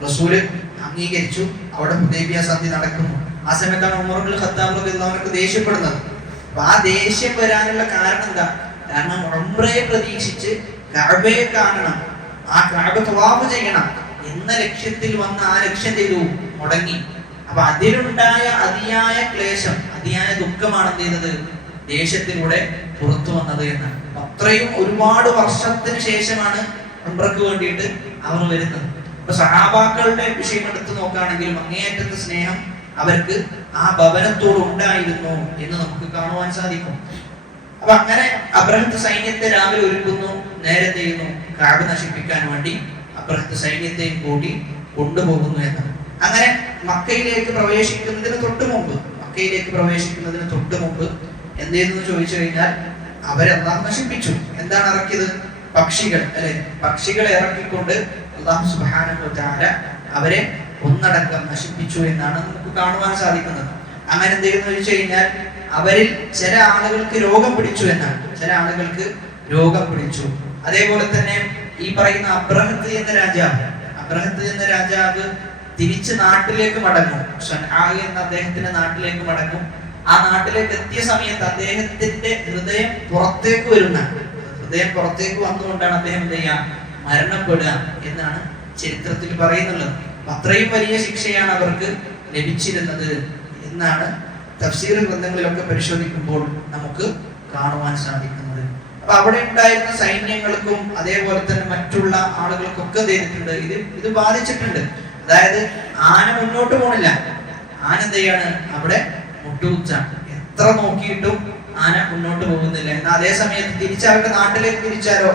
റസൂല് അംഗീകരിച്ചു. അവിടെ ഹുദൈബിയ സന്ധി നടക്കുന്നു. ആ സമയത്താണ് ഉമർ ഇബ്നുൽ ഖത്താബ് റളിയല്ലാഹു അൻഹു ദേഷ്യപ്പെടുന്നത്. അപ്പൊ ആ ദേഷ്യം വരാനുള്ള കാരണം എന്താ? കാരണം ഉംറയെ പ്രതീക്ഷിച്ച് കഅബയെ കാണണം, ആ കഅബ തവാഫ് ചെയ്യണം എന്ന ലക്ഷ്യത്തിൽ വന്ന് ആ ലക്ഷ്യം ചെയ്തു മുടങ്ങി. അപ്പൊ അതിലുണ്ടായ അതിയായ ക്ലേശം, അതിയായ ദുഃഖമാണ് എന്ത് ചെയ്തത്? ദേഷ്യത്തിലൂടെ പുറത്തു വന്നത് എന്നാണ്. അത്രയും ഒരുപാട് വർഷത്തിന് ശേഷമാണ് ഉംറക്ക് വേണ്ടിയിട്ട് അവർ വരുന്നത്. അപ്പൊ സഹാബാക്കളുടെ വിഷയം എടുത്തു നോക്കുകയാണെങ്കിലും അങ്ങേയറ്റത്തെ സ്നേഹം അവർക്ക് ആ ഭവനത്തോട് ഉണ്ടായിരുന്നു എന്ന് നമുക്ക് കാണുവാൻ സാധിക്കും. അപ്പൊ അങ്ങനെ അബ്രഹത്ത് സൈന്യത്തെ രാവിലെ ഒരുക്കുന്നു, നേരെ ചെയ്യുന്നു കഅബ നശിപ്പിക്കാൻ വേണ്ടി അബ്രഹത്ത് സൈന്യത്തെയും കൂടി കൊണ്ടുപോകുന്നു എന്ന്. അങ്ങനെ മക്കയിലേക്ക് പ്രവേശിക്കുന്നതിന് തൊട്ട് മുമ്പ് എന്ത് ചെയ്തെന്ന് ചോദിച്ചു കഴിഞ്ഞാൽ അവരെല്ലാം നശിപ്പിച്ചു. എന്താണ് ഇറക്കിയത്? പക്ഷികൾ, അല്ലെ? പക്ഷികളെ ഇറക്കിക്കൊണ്ട് അല്ലാഹു സുബ്ഹാനഹു വ തആല അവരെ ഒന്നടങ്കം നശിപ്പിച്ചു എന്നാണ് നമുക്ക് കാണുവാൻ സാധിക്കുന്നത്. അങ്ങനെ എന്ത് ചെയ്യുന്നു ചോദിച്ചു കഴിഞ്ഞാൽ അവരിൽ ചില ആളുകൾക്ക് രോഗം പിടിച്ചു എന്നാണ്. അതേപോലെ തന്നെ ഈ പറയുന്ന അബ്രഹത്ത് എന്ന രാജാവ് തിരിച്ച് നാട്ടിലേക്ക് മടങ്ങും. സൻആ എന്ന അദ്ദേഹത്തിന്റെ നാട്ടിലേക്ക് മടങ്ങും. ആ നാട്ടിലേക്ക് എത്തിയ സമയത്ത് അദ്ദേഹത്തിന്റെ ഹൃദയം പുറത്തേക്ക് വന്നുകൊണ്ടാണ് അദ്ദേഹം എന്ത് ചെയ്യാ? മരണപ്പെടുക എന്നാണ് ചരിത്രത്തിൽ പറയുന്നുള്ളത്. അത്രയും വലിയ ശിക്ഷയാണ് അവർക്ക് ലഭിച്ചിരുന്നത് എന്നാണ് തഫ്സീർ ഗ്രന്ഥങ്ങളിലൊക്കെ പരിശോധിക്കുമ്പോൾ നമുക്ക് കാണുവാൻ സാധിക്കുന്നത്. അപ്പൊ അവിടെ ഉണ്ടായിരുന്ന സൈന്യങ്ങൾക്കും അതേപോലെ തന്നെ മറ്റുള്ള ആളുകൾക്കൊക്കെ ചെയ്തിട്ടുണ്ട്, ഇത് ബാധിച്ചിട്ടുണ്ട്. അതായത് ആന മുന്നോട്ട് പോണില്ല, ആന എന്ത് ചെയ്യാണ്? അവിടെ മുട്ടുകുത്താണ്. എത്ര നോക്കിയിട്ടും ആന മുന്നോട്ട് പോകുന്നില്ല. എന്നാൽ അതേ സമയത്ത് തിരിച്ചവരുടെ നാട്ടിലേക്ക് തിരിച്ചാലോ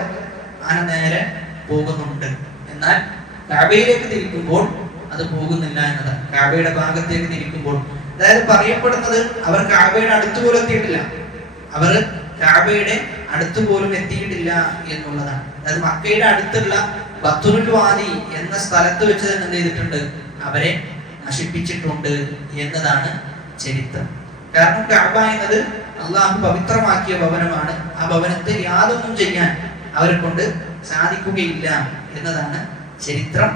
ആന നേരെ പോകുന്നുണ്ട്. എന്നാൽ കഅബയിലേക്ക് തിരിക്കുമ്പോൾ അത് പോകുന്നില്ല എന്നതാണ്. കഅബയുടെ ഭാഗത്തേക്ക് തിരിക്കുമ്പോൾ, അതായത് പറയപ്പെടുന്നത് അവർ കഅബയുടെ അടുത്ത് പോലും എത്തിയിട്ടില്ല എന്നുള്ളതാണ്. അതായത് മക്കയുടെ അടുത്തുള്ള ബത്തുൽ വാദി എന്ന സ്ഥലത്ത് വെച്ച് തന്നെ എന്ത് ചെയ്തിട്ടുണ്ട്? അവരെ നശിപ്പിച്ചിട്ടുണ്ട് എന്നതാണ് ചരിത്രം. കാരണം കഅബ എന്നത് അള്ളാഹു പവിത്രമാക്കിയ ഭവനമാണ്. ആ ഭവനത്തെ യാതൊന്നും ചെയ്യാൻ അവരെ കൊണ്ട് സാധിക്കുകയില്ല എന്നതാണ് ചരിത്രം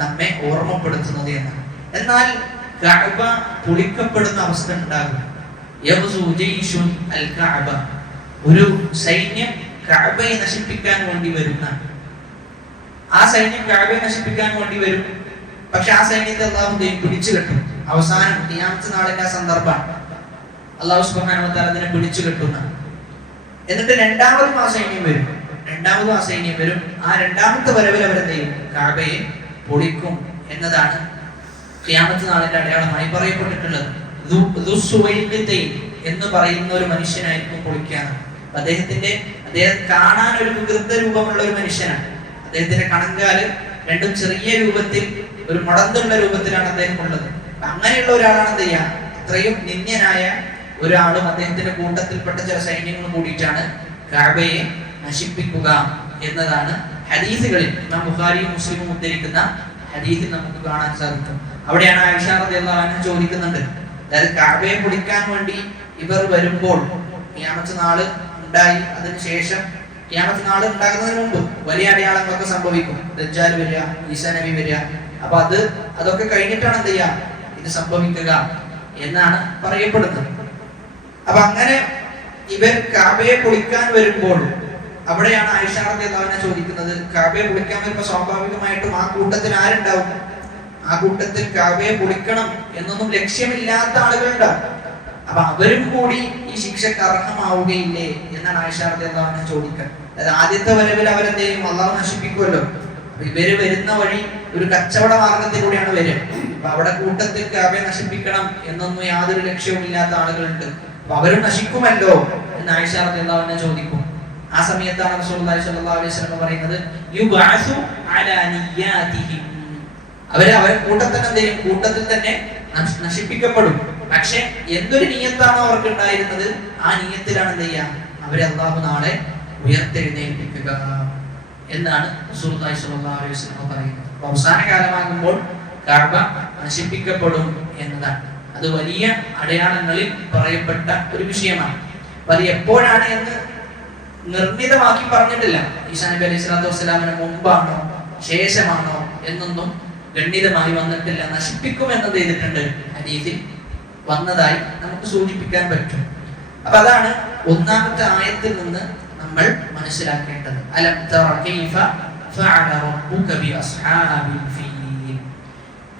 നമ്മെ ഓർമ്മപ്പെടുത്തുന്നത് എന്നാണ്. എന്നാൽ കഅബ പൊളിക്കപ്പെടുന്ന അവസ്ഥ ഉണ്ടാകും. ഒരു സൈന്യം കഅബയെ നശിപ്പിക്കാൻ വേണ്ടി വരുന്ന, ആ സൈന്യം കഅബയെ നശിപ്പിക്കാൻ വേണ്ടി വരും. പക്ഷെ ആ സൈന്യത്തെ അല്ലാഹു പിടിച്ചു കെട്ടും. അവസാനം ഖിയാമത്ത് നാളിന്റെ ആ സന്ദർഭമാണ്. അല്ലാഹു സുബ്ഹാനഹു വ തആല അതിനെ പിടിച്ചു കെട്ടുന്ന. എന്നിട്ട് രണ്ടാമതും ആ സൈന്യം വരും. ആ രണ്ടാമത്തെ വരവിൽ അവരെന്ത് ചെയ്യും? കഅബയെ പൊളിക്കും എന്നതാണ് ഖിയാമത്ത് നാളിന്റെ അടയാളമായി പറയപ്പെട്ടിട്ടുള്ളത്. എന്ന് പറയുന്ന ഒരു മനുഷ്യനായിരിക്കും പൊളിക്കാൻ. അദ്ദേഹം കാണാൻ ഒരു വികൃത രൂപമുള്ള ഒരു മനുഷ്യനാണ്. അദ്ദേഹത്തിന്റെ കണങ്കാല് രണ്ടും ചെറിയ രൂപത്തിൽ, ഒരു മുടന്തുള്ള രൂപത്തിലാണ് അദ്ദേഹം ഉള്ളത്. അങ്ങനെയുള്ള ഒരാളാണ് എന്ത് ചെയ്യാ? ഇത്രയും നിന്ദ്യനായ ഒരാളും അദ്ദേഹത്തിന്റെ കൂട്ടത്തിൽപ്പെട്ട ചില സൈന്യങ്ങളും കൂടിയിട്ടാണ് കഅബയെ നശിപ്പിക്കുക എന്നതാണ് ഹദീസുകളിൽ, നാം ബുഖാരിയും മുസ്ലിമും ഉദ്ധരിക്കുന്ന ഹദീസിൽ നമുക്ക് കാണാൻ സാധിക്കും. അവിടെയാണ് ആയിഷ റളിയല്ലാഹു അൻഹ ചോദിക്കുന്നുണ്ട്, അതായത് കഅബയെ പൊളിക്കാൻ വേണ്ടി ഇവർ വരുമ്പോൾ ഖിയാമത്ത് നാള് ഉണ്ടായി, അതിനുശേഷം ഖിയാമത്ത് നാള് ഉണ്ടാകുന്നതിന് മുമ്പ് വലിയ അടയാളങ്ങളൊക്കെ സംഭവിക്കും. ദജ്ജാൽ വരിക, ഈസാ നബി വരിക. അപ്പൊ അതൊക്കെ കഴിഞ്ഞിട്ടാണ് എന്ത് ചെയ്യാ? ഇത് സംഭവിക്കുക എന്നാണ് പറയപ്പെടുന്നത്. അപ്പൊ അങ്ങനെ ഇവർ കഅബയെ പൊളിക്കാൻ വരുമ്പോൾ അവിടെയാണ് ആയിഷ റളിയല്ലാഹു അൻഹ ചോദിക്കുന്നത്, കഅബയെ പൊളിക്കാൻ വരുമ്പോൾ സ്വാഭാവികമായിട്ടും ആ കൂട്ടത്തിൽ ആരുണ്ടാവും? ആ കൂട്ടത്തിൽ കഅബയെ പൊളിക്കണം എന്നൊന്നും ലക്ഷ്യമില്ലാത്ത ആളുകളുണ്ടാവും. അപ്പൊ അവരും കൂടി ഈ ശിക്ഷക്ക് അർഹമാവുകയില്ലേ എന്നാണ് ആയിഷ റളിയല്ലാഹു അൻഹ ചോദിക്കുന്നത്. അതായത് ആദ്യത്തെ വരവിൽ അവരെന്ത് ചെയ്യും? അല്ലാഹു നശിപ്പിക്കുമല്ലോ. ഇവര് വരുന്ന വഴി ഒരു കച്ചവട മാർഗത്തിലൂടെയാണ് വരിക. അപ്പൊ അവിടെ കൂട്ടത്തിൽ കഅബയെ നശിപ്പിക്കണം എന്നൊന്നും യാതൊരു ലക്ഷ്യവും ഇല്ലാത്ത ആളുകളുണ്ട്. അപ്പൊ അവരും നശിക്കുമല്ലോ എന്ന് ആയിഷ റളിയല്ലാഹു അൻഹ ചോദിക്കും. ആ സമയത്താണ് റസൂലുള്ളാഹി സ്വല്ലല്ലാഹു അലൈഹി വസല്ലം പറയുന്നത് യുബഅസു അലാ നിയ്യാതിഹിം, അവരെ കൂട്ടത്തിൽ എന്തെയും കൂട്ടത്തിൽ തന്നെ നശിപ്പിക്കപ്പെടും. പക്ഷെ എന്തൊരു നിയ്യത്താണോ അവർക്ക് ഉണ്ടായിരുന്നത് ആ നിയ്യത്തിലാണ് എന്ത് ചെയ്യുക, അവരെ അല്ലാഹു നാളെ ഉയർത്തെഴുന്നേൽപ്പിക്കുക എന്നാണ് റസൂലുള്ളാഹി സ്വല്ലല്ലാഹു അലൈഹി വസല്ലം പറയുന്നത്. അവസാന കാലമാകുമ്പോൾ കഅബ നശിപ്പിക്കപ്പെടും എന്നതാണ്. അത് വലിയ അടയാളങ്ങളിൽ പറയപ്പെട്ട ഒരു വിഷയമാണ്. അത് എപ്പോഴാണ് എന്ന് നിർണിതമാക്കി പറഞ്ഞിട്ടില്ല. ഈസാ നബി അലൈഹി സ്വലാത്തു വസ്സലാമിന് മുമ്പാണോ ശേഷമാണോ എന്നൊന്നും ഗണ്ഡിതമായി വന്നിട്ടില്ല. നശിപ്പിക്കും എന്നത് ചെയ്തിട്ടുണ്ട്, ഹദീസിൽ വന്നതായി നമുക്ക് സൂചിപ്പിക്കാൻ പറ്റും. അപ്പൊ അതാണ് ഒന്നാമത്തെ ആയത്തിൽ നിന്ന് നമ്മൾ മനസ്സിലാക്കേണ്ടത്. അലം തറ കൈഫ ഫഅല റബ്ബുക ബി അസ്ഹാബിൽ ഫീൽ.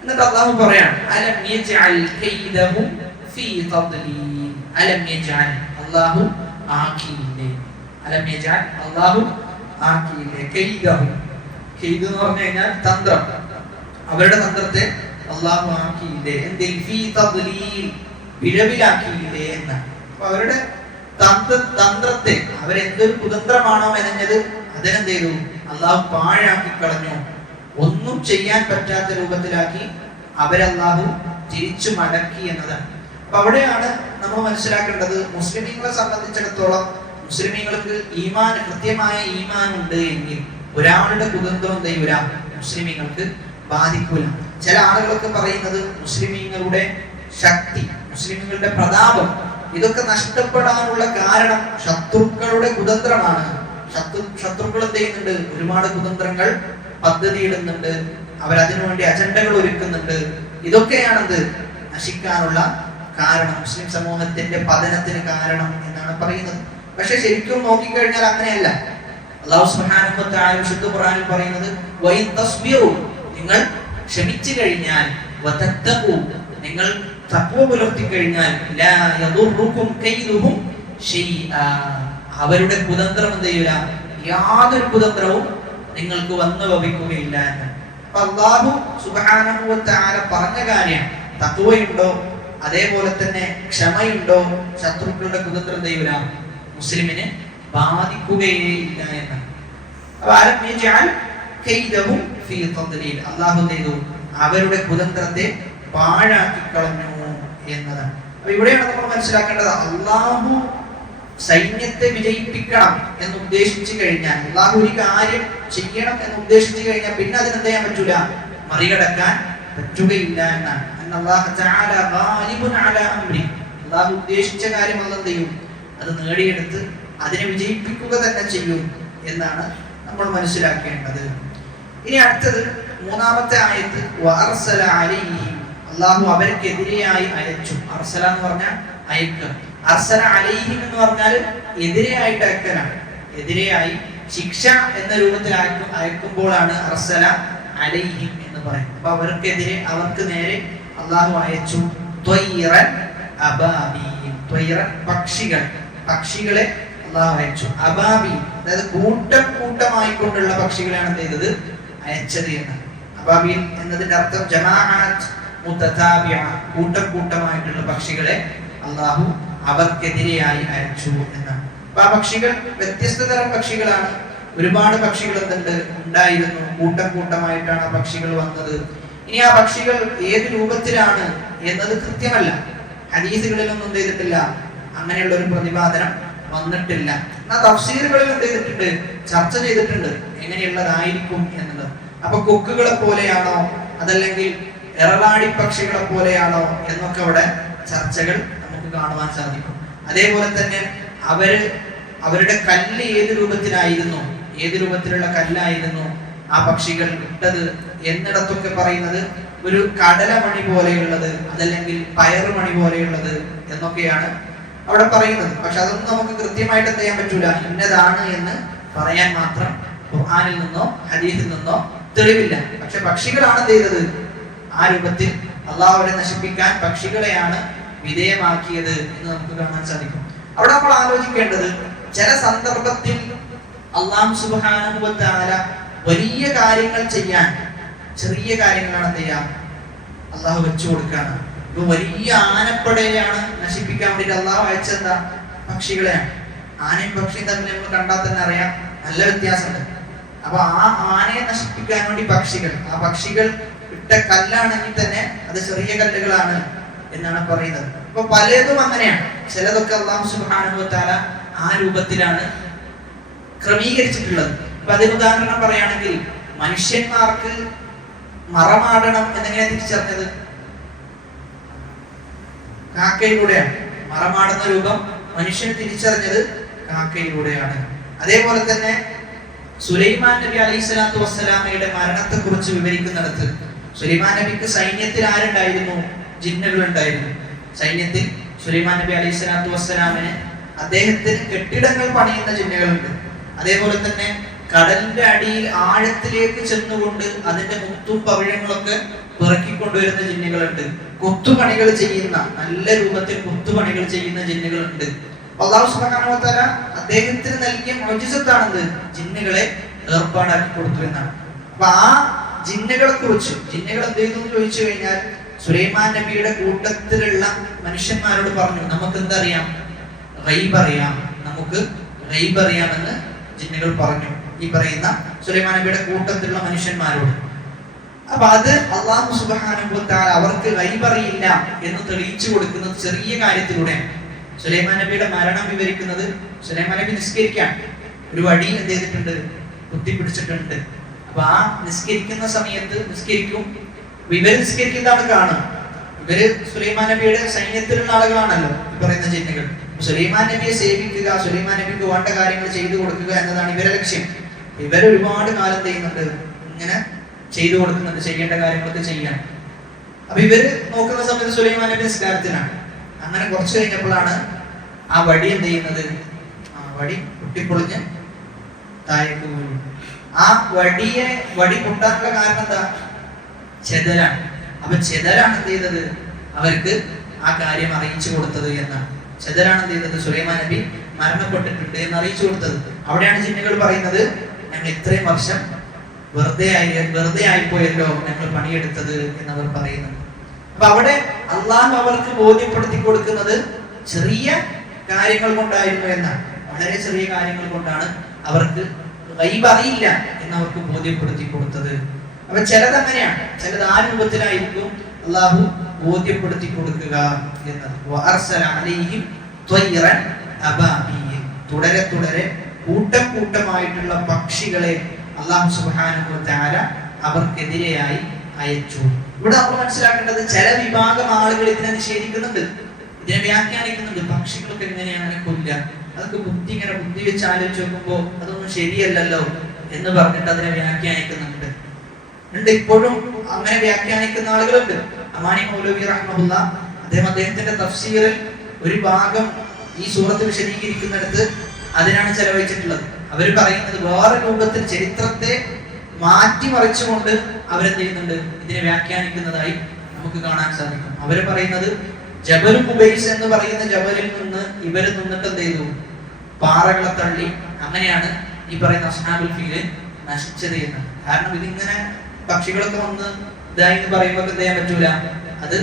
എന്നിട്ട് അല്ലാഹു പറയാണ് അലം യജ്അൽ കൈദഹും ഫീ തദ്ലീൽ. അലം യജ്അൽ, അല്ലാഹു ആക്കിയില്ലേ, അലം യജ്അൽ, അല്ലാഹു ആക്കിയില്ലേ, കൈദഹും, കൈദ് എന്ന് പറഞ്ഞു കഴിഞ്ഞാൽ തന്ത്രം, അവരുടെ തന്ത്രത്തെ അല്ലാഹു ആക്കിയില്ലേ, എന്തിൽ ഫീ തദ്ലീൽ, പിഴവിലാക്കിയില്ലേ എന്നാണ്. അപ്പൊ അവരുടെ തന്ത്രത്തെ, അവരെന്തൊരു കുതന്ത്രമാണോ മെനഞ്ഞത് അതിനെന്ത് ചെയ്തു, അല്ലാഹു പാഴാക്കി കളഞ്ഞു. ഒന്നും ചെയ്യാൻ പറ്റാത്ത രൂപത്തിലാക്കി അവരല്ലാഹു തിരിച്ചു മടക്കി എന്നതാണ്. അപ്പൊ അവിടെയാണ് നമ്മൾ മനസ്സിലാക്കേണ്ടത്, മുസ്ലിമീങ്ങളെ സംബന്ധിച്ചിടത്തോളം മുസ്ലിമീങ്ങൾക്ക് ഈമാൻ, കൃത്യമായ ഈമാൻ ഉണ്ട് എങ്കിൽ ഒരാളുടെ കുതന്ത്രം എന്ത് ചെയ്യൂല, മുസ്ലിമീങ്ങൾക്ക് ബാധിക്കൂല. ചില ആളുകളൊക്കെ പറയുന്നത് മുസ്ലിമീങ്ങളുടെ ശക്തി, മുസ്ലിമീങ്ങളുടെ പ്രതാപം, ഇതൊക്കെ നഷ്ടപ്പെടാനുള്ള കാരണം ശത്രുക്കളുടെ കുതന്ത്രമാണ്. ശത്രുക്കൾ എന്ത് ചെയ്യുന്നുണ്ട്, ഒരുപാട് കുതന്ത്രങ്ങൾ പദ്ധതി ഇടുന്നുണ്ട്, അവരതിനു വേണ്ടി അജണ്ടകൾ ഒരുക്കുന്നുണ്ട്. ഇതൊക്കെയാണത് നശിക്കാനുള്ള കാരണം, മുസ്ലിം സമൂഹത്തിന്റെ പതനത്തിന് കാരണം എന്നാണ് പറയുന്നത്. പക്ഷെ ശരിക്കും നോക്കിക്കഴിഞ്ഞാൽ അങ്ങനെയല്ല. അല്ലാഹു സുബ്ഹാനഹു വ തആല വിശുദ്ധ ഖുർആനിൽ പറയുന്നത് വഇൻ തസ്ബിറു, നിങ്ങൾ ക്ഷമിച്ചു കഴിഞ്ഞാൽ, വതത്തഖു, നിങ്ങൾ തഖ്വ പുലർത്തി കഴിഞ്ഞാൽ, ലാ യദുറുകും കൈദുഹും ശൈആ, അവരുടെ കുതന്ത്രം എന്ത് ചെയ്യൂല, യാതൊരു കുതന്ത്രവും നിങ്ങൾക്ക് വന്നു ഭവിക്കുകയില്ല എന്ന്. അപ്പൊ അല്ലാഹു സുബ്ഹാനഹു വ തആല പറഞ്ഞ കാര്യം, തഖ്വയുണ്ടോ അതേപോലെ തന്നെ ക്ഷമയുണ്ടോ, ശത്രുക്കളുടെ കുതന്ത്രം എന്ത് ചെയ്യൂല, മുസ്ലിമിനെ ബാധിക്കുകയില്ല എന്നാണ്. അപ്പൊ അലം യജ്അൽ കൈദഹും ഫീ തദ്ലീൽ, അല്ലാഹു എന്ത് ചെയ്തു, അവരുടെ കുതന്ത്രത്തെ പാഴാക്കി കളഞ്ഞു എന്നതാണ്. അപ്പൊ ഇവിടെയാണ് നമ്മൾ മനസ്സിലാക്കേണ്ടത്, അല്ലാഹു സൈന്യത്തെ വിജയിപ്പിക്കണം എന്ന് ഉദ്ദേശിച്ചു കഴിഞ്ഞാൽ, അല്ലാഹു ഒരു കാര്യം ചെയ്യണം എന്ന് ഉദ്ദേശിച്ചു കഴിഞ്ഞാൽ പിന്നെ അതിനെന്ത് ചെയ്യാൻ പറ്റൂല, മറികടക്കാൻ പറ്റുകയില്ല എന്നാണ്. അല്ലാഹു തആല ഗാലിബുൻ അലാ അംരി, അല്ലാഹു ഉദ്ദേശിച്ച കാര്യം അല്ലാഹു എന്ത് ചെയ്യും, അത് നേടിയെടുത്ത് അതിനെ വിജയിപ്പിക്കുക തന്നെ ചെയ്യും എന്നാണ് നമ്മൾ മനസ്സിലാക്കേണ്ടത്. ഇനി അടുത്തത് മൂന്നാമത്തെ ആയത്ത്, വഅർസല അലൈഹിം, അല്ലാഹു അവർക്കെതിരെയായി അയച്ചു. അർസല എന്ന് പറഞ്ഞാൽ അയക്കുക, അർസല അലൈഹിം എന്ന് പറഞ്ഞാൽ എതിരെയായിട്ട് അയക്കലാണ്. എതിരെയായി ശിക്ഷ എന്ന രൂപത്തിൽ അയക്കുമ്പോഴാണ് അർസല അലൈഹിം എന്ന് പറയുന്നത്. അപ്പൊ അവർക്കെതിരെ, അവർക്ക് നേരെ അല്ലാഹു അയച്ചു ത്വയ്റൻ അബാബീൽ, ത്വയ്റൻ പക്ഷികൾ, പക്ഷികളെ അല്ലാഹു അയച്ചു. അബാബീൽ അതായത് കൂട്ടം കൂട്ടമായിക്കൊണ്ടുള്ള പക്ഷികളാണ് എന്ത് ചെയ്തത്, അയച്ചത് എന്ന്. അബാബീൽ എന്നതിന്റെ അർത്ഥം ജമാഅത്ത് മുതതാബിഅ, കൂട്ടം കൂട്ടമായിട്ടുള്ള പക്ഷികളെ അല്ലാഹു അവർക്കെതിരെയായി അയച്ചു എന്നാണ്. അപ്പൊ ആ പക്ഷികൾ വ്യത്യസ്ത തരം പക്ഷികളാണ്. ഒരുപാട് പക്ഷികൾ എന്തുണ്ട് ഉണ്ടായിരുന്നു, കൂട്ടം കൂട്ടമായിട്ടാണ് ആ പക്ഷികൾ വന്നത്. ഇനി ആ പക്ഷികൾ ഏത് രൂപത്തിലാണ് എന്നത് കൃത്യമല്ല, ഹദീസുകളിലൊന്നും എന്ത് ചെയ്തിട്ടില്ല, അങ്ങനെയുള്ള ഒരു പ്രതിപാദനം വന്നിട്ടില്ല. എന്നാൽ തഫ്സീറുകളിൽ എന്ത് ചെയ്തിട്ടുണ്ട്, ചർച്ച ചെയ്തിട്ടുണ്ട് എങ്ങനെയുള്ളതായിരിക്കും എന്നുള്ളത്. അപ്പൊ കൊക്കുകളെ പോലെയാണോ അതല്ലെങ്കിൽ എറളാടി പക്ഷികളെ പോലെയാണോ എന്നൊക്കെ അവിടെ ചർച്ചകൾ നമുക്ക് കാണുവാൻ സാധിക്കും. അതേപോലെ തന്നെ അവരുടെ കല്ല് ഏത് രൂപത്തിലായിരുന്നു, ഏത് രൂപത്തിലുള്ള കല്ലായിരുന്നു ആ പക്ഷികൾ ഇട്ടത് എന്നിടത്തൊക്കെ പറയുന്നത് ഒരു കടലമണി പോലെയുള്ളത് അതല്ലെങ്കിൽ പയറുമണി പോലെയുള്ളത് എന്നൊക്കെയാണ് അവിടെ പറയുന്നത്. പക്ഷെ അതൊന്നും നമുക്ക് കൃത്യമായിട്ട് എന്ത് ചെയ്യാൻ പറ്റൂല, ഇന്നതാണ് എന്ന് പറയാൻ മാത്രം ഖുർആനിൽ നിന്നോ ഹദീസിൽ നിന്നോ തെളിവില്ല. പക്ഷെ പക്ഷികളാണ് എന്ത് ചെയ്തത്, ആ രൂപത്തിൽ അള്ളാഹു അവരെ നശിപ്പിക്കാൻ പക്ഷികളെയാണ് വിധേയമാക്കിയത് എന്ന് നമുക്ക് കാണാൻ സാധിക്കും. അവിടെ നമ്മൾ ആലോചിക്കേണ്ടത്, ചില സന്ദർഭത്തിൽ അല്ലാഹു സുബ്ഹാനഹു വ തആല വലിയ കാര്യങ്ങൾ ചെയ്യാൻ ചെറിയ കാര്യങ്ങളാണ് എന്ത് ചെയ്യാം, അള്ളാഹു വെച്ചു കൊടുക്കാണ്. ഇപ്പൊ വലിയ ആനപ്പടയാണ് നശിപ്പിക്കാൻ വേണ്ടിട്ട് അള്ളാഹു അയച്ചെന്താ? പക്ഷികളെയാണ്. ആനയും പക്ഷിയും തമ്മിൽ നമ്മൾ കണ്ടാൽ തന്നെ അറിയാം നല്ല വ്യത്യാസമുണ്ട്. അപ്പൊ ആ ആനയെ നശിപ്പിക്കാൻ വേണ്ടി പക്ഷികൾ, ആ പക്ഷികൾ ഇട്ട കല്ലാണെങ്കിൽ തന്നെ അത് ചെറിയ കല്ലുകളാണ് എന്നാണ് പറയുന്നത്. അപ്പൊ പലതും അങ്ങനെയാണ്. ചിലതൊക്കെ അല്ലാഹു സുബ്ഹാനഹു വ തആല ആ രൂപത്തിലാണ് ക്രമീകരിച്ചിട്ടുള്ളത്. അപ്പൊ അതിന് ഉദാഹരണം പറയുകയാണെങ്കിൽ മനുഷ്യന്മാർക്ക് മറമാടണം എന്നെങ്ങനെ തിരിച്ചറിഞ്ഞത്? കാക്കയിലൂടെയാണ്. മറമാടുന്ന രൂപം മനുഷ്യൻ തിരിച്ചറിഞ്ഞത് കാക്കയിലൂടെയാണ്. അതേപോലെ തന്നെ സുലൈമാൻ നബി അലൈഹി സ്വലാത്തു വസ്സലാമയുടെ മരണത്തെ കുറിച്ച് വിവരിക്കുന്നിടത്ത് സുലൈമാൻ നബിക്ക് സൈന്യത്തിൽ ആരുണ്ടായിരുന്നു? ജിന്നുകൾ ഉണ്ടായിരുന്നു. സൈന്യത്തിൽ സുലൈമാൻ നബി അലൈഹി സ്വലാത്തു വസ്സലാമിന് അദ്ദേഹത്തിന് കെട്ടിടങ്ങൾ പണിയുന്ന ജിന്നുകളുണ്ട്. അതേപോലെ തന്നെ കടലിന്റെ അടിയിൽ ആഴത്തിലേക്ക് ചെന്നുകൊണ്ട് അതിന്റെ മുത്തും പവിഴങ്ങളൊക്കെ പിറക്കിക്കൊണ്ടുവരുന്ന ജിന്നുകളുണ്ട്. കൊത്തുപണികൾ ചെയ്യുന്ന, നല്ല രൂപത്തിൽ കൊത്തുപണികൾ ചെയ്യുന്ന ജിന്നുകളുണ്ട്. അല്ലാഹു സുബ്ഹാനഹു വ തആല അദ്ദേഹത്തിന് നൽകിയ മുഅ്ജിസത്താണെന്ന് ജിന്നുകളെ ഏർപ്പാടാക്കി കൊടുത്തു എന്നാണ്. അപ്പൊ ആ ജിന്നുകളെ കുറിച്ച്, ജിന്നുകൾ എന്ത് ചെയ്തു എന്ന് ചോദിച്ചു കഴിഞ്ഞാൽ സുലൈമാൻ നബിയുടെ കൂട്ടത്തിലുള്ള മനുഷ്യന്മാരോട് പറഞ്ഞു, നമുക്ക് എന്തറിയാം? ഗൈബ് അറിയാം, നമുക്ക് ഗൈബ് അറിയാമെന്ന് ജിന്നുകൾ പറഞ്ഞു ഈ പറയുന്ന സുലൈമാൻ നബിയുടെ കൂട്ടത്തിലുള്ള മനുഷ്യന്മാരോട്. അപ്പൊ അത് അല്ലാഹു സുബ്ഹാനഹു വ തആല അവർക്ക് ഗൈബ് അറിയില്ല എന്ന് തെളിയിച്ചു കൊടുക്കുന്നത് ചെറിയ കാര്യത്തിലൂടെയാണ്. സുലൈമാൻ നബിയുടെ മരണം വിവരിക്കുന്നത് സുലൈമാൻ നബി നിസ്കരിക്കാൻ ഒരു വടി എന്ത് ചെയ്തിട്ടുണ്ട്? കുത്തിപ്പിടിച്ചിട്ടുണ്ട്. അപ്പൊ ആ നിസ്കരിക്കുന്ന സമയത്ത് നിസ്കരിക്കും, ഇവര് നിസ്കരിക്കുന്നതാണ് കാണും. ഇവര് സുലൈമാൻ നബിയുടെ സൈന്യത്തിലുള്ള ആളുകളാണല്ലോ ഈ പറയുന്ന ജിന്നുകൾ. സുലൈമാൻ നബിയെ സേവിക്കുക, സുലൈമാൻ നബിക്ക് വേണ്ട കാര്യങ്ങൾ ചെയ്തു കൊടുക്കുക എന്നതാണ് ഇവരെ ലക്ഷ്യം. ഇവർ ഒരുപാട് കാലം ചെയ്യുന്നുണ്ട്, ഇങ്ങനെ ചെയ്തു കൊടുക്കുന്നുണ്ട്, ചെയ്യേണ്ട കാര്യങ്ങളൊക്കെ ചെയ്യാൻ. അപ്പൊ ഇവര് നോക്കുന്ന സമയത്ത് സുലൈമാൻ നബി നിസ്കാരത്തിനാണ്. അങ്ങനെ കുറച്ച് കഴിഞ്ഞപ്പോഴാണ് ആ വടി എന്ത് ചെയ്യുന്നത്? ആ വടി പൊട്ടിപ്പൊളിഞ്ഞ് താഴേക്ക് വീണു. ആ വടി പൊട്ടാനുള്ള കാരണം എന്താ? ചെതലാണ്. അപ്പൊ ചെതലാണ് എന്ത് ചെയ്തത്? അവർക്ക് ആ കാര്യം അറിയിച്ചു കൊടുത്തത് എന്നാണ്. ചെതലാണ് എന്ത് ചെയ്തത്? സുലൈമാൻ നബി മരണപ്പെട്ടിട്ടുണ്ട് എന്ന് അറിയിച്ചു കൊടുത്തത്. അവിടെയാണ് ജിന്നുകൾ പറയുന്നത്, ഞങ്ങൾ ഇത്രയും വർഷം വെറുതെ ആയിപ്പോയല്ലോ ഞങ്ങൾ പണിയെടുത്തത് എന്നവർ പറയുന്നത്. അപ്പൊ അവിടെ അള്ളാഹു അവർക്ക് ബോധ്യപ്പെടുത്തി കൊടുക്കുന്നത് ചെറിയ കാര്യങ്ങൾ കൊണ്ടായിരുന്നു എന്നാണ്. വളരെ ചെറിയ കാര്യങ്ങൾ കൊണ്ടാണ് അവർക്ക് ഗൈബ് അറിയില്ല എന്നവർക്ക് ബോധ്യപ്പെടുത്തി കൊടുത്തത്. അപ്പൊ ചിലത് അങ്ങനെയാണ്, ചിലത് ആ രൂപത്തിലായിരിക്കും അള്ളാഹു ബോധ്യപ്പെടുത്തി കൊടുക്കുക എന്നത്. തുടരെ തുടരെ കൂട്ടം കൂട്ടമായിട്ടുള്ള പക്ഷികളെ അല്ലാഹു സുബ്ഹാനഹു വ തആല അവർക്കെതിരെയായി അയച്ചു. ഇവിടെ നമ്മൾ മനസ്സിലാക്കേണ്ടത്, ചില വിഭാഗം ആളുകൾ ഇതിനെ നിഷേധിക്കുന്നുണ്ട്, ഇതിനെ വ്യാഖ്യാനിക്കുന്നുണ്ട്. പക്ഷികളൊക്കെ എങ്ങനെയാണ് കൊല്ലുക? അതൊക്കെ ബുദ്ധി വെച്ച് ആലോചിച്ച് നോക്കുമ്പോ അതൊന്നും ശരിയല്ലല്ലോ എന്ന് പറഞ്ഞിട്ട് അതിനെ വ്യാഖ്യാനിക്കുന്നുണ്ട്. ഇപ്പോഴും അങ്ങനെ വ്യാഖ്യാനിക്കുന്ന ആളുകളുണ്ട്. അമാനി മൗലവി റഹ്മഹുല്ല അദ്ദേഹത്തിന്റെ തഫ്സീറിൽ ഒരു ഭാഗം ഈ സൂറത്ത് വിശദീകരിക്കുന്നിടത്ത് അതിനാണ് ചെലവഴിച്ചിട്ടുള്ളത്. അവർ പറയുന്നത് വേറെ രൂപത്തിൽ ചരിത്രത്തെ മാറ്റിമറിച്ചുകൊണ്ട് അവരെന്ത് ചെയ്യുന്നുണ്ട്? ഇതിനെ വ്യാഖ്യാനിക്കുന്നതായി നമുക്ക് കാണാൻ സാധിക്കും. അവര് പറയുന്നത് ജബൽ ഖുബൈസ് എന്ന് പറയുന്ന ജബലിൽ നിന്ന് ഇവര് നിന്നിട്ട് എന്ത് ചെയ്തു? പാറകളെ തള്ളി. അങ്ങനെയാണ് ഈ പറയുന്ന അസ്ഹാബുൽ ഫീൽ നശിച്ചത് എന്ന്. കാരണം ഇതിങ്ങനെ പക്ഷികളൊക്കെ വന്ന് ഇതായി എന്ന് പറയുമ്പോൾ എന്ത് ചെയ്യാൻ പറ്റൂല, അത്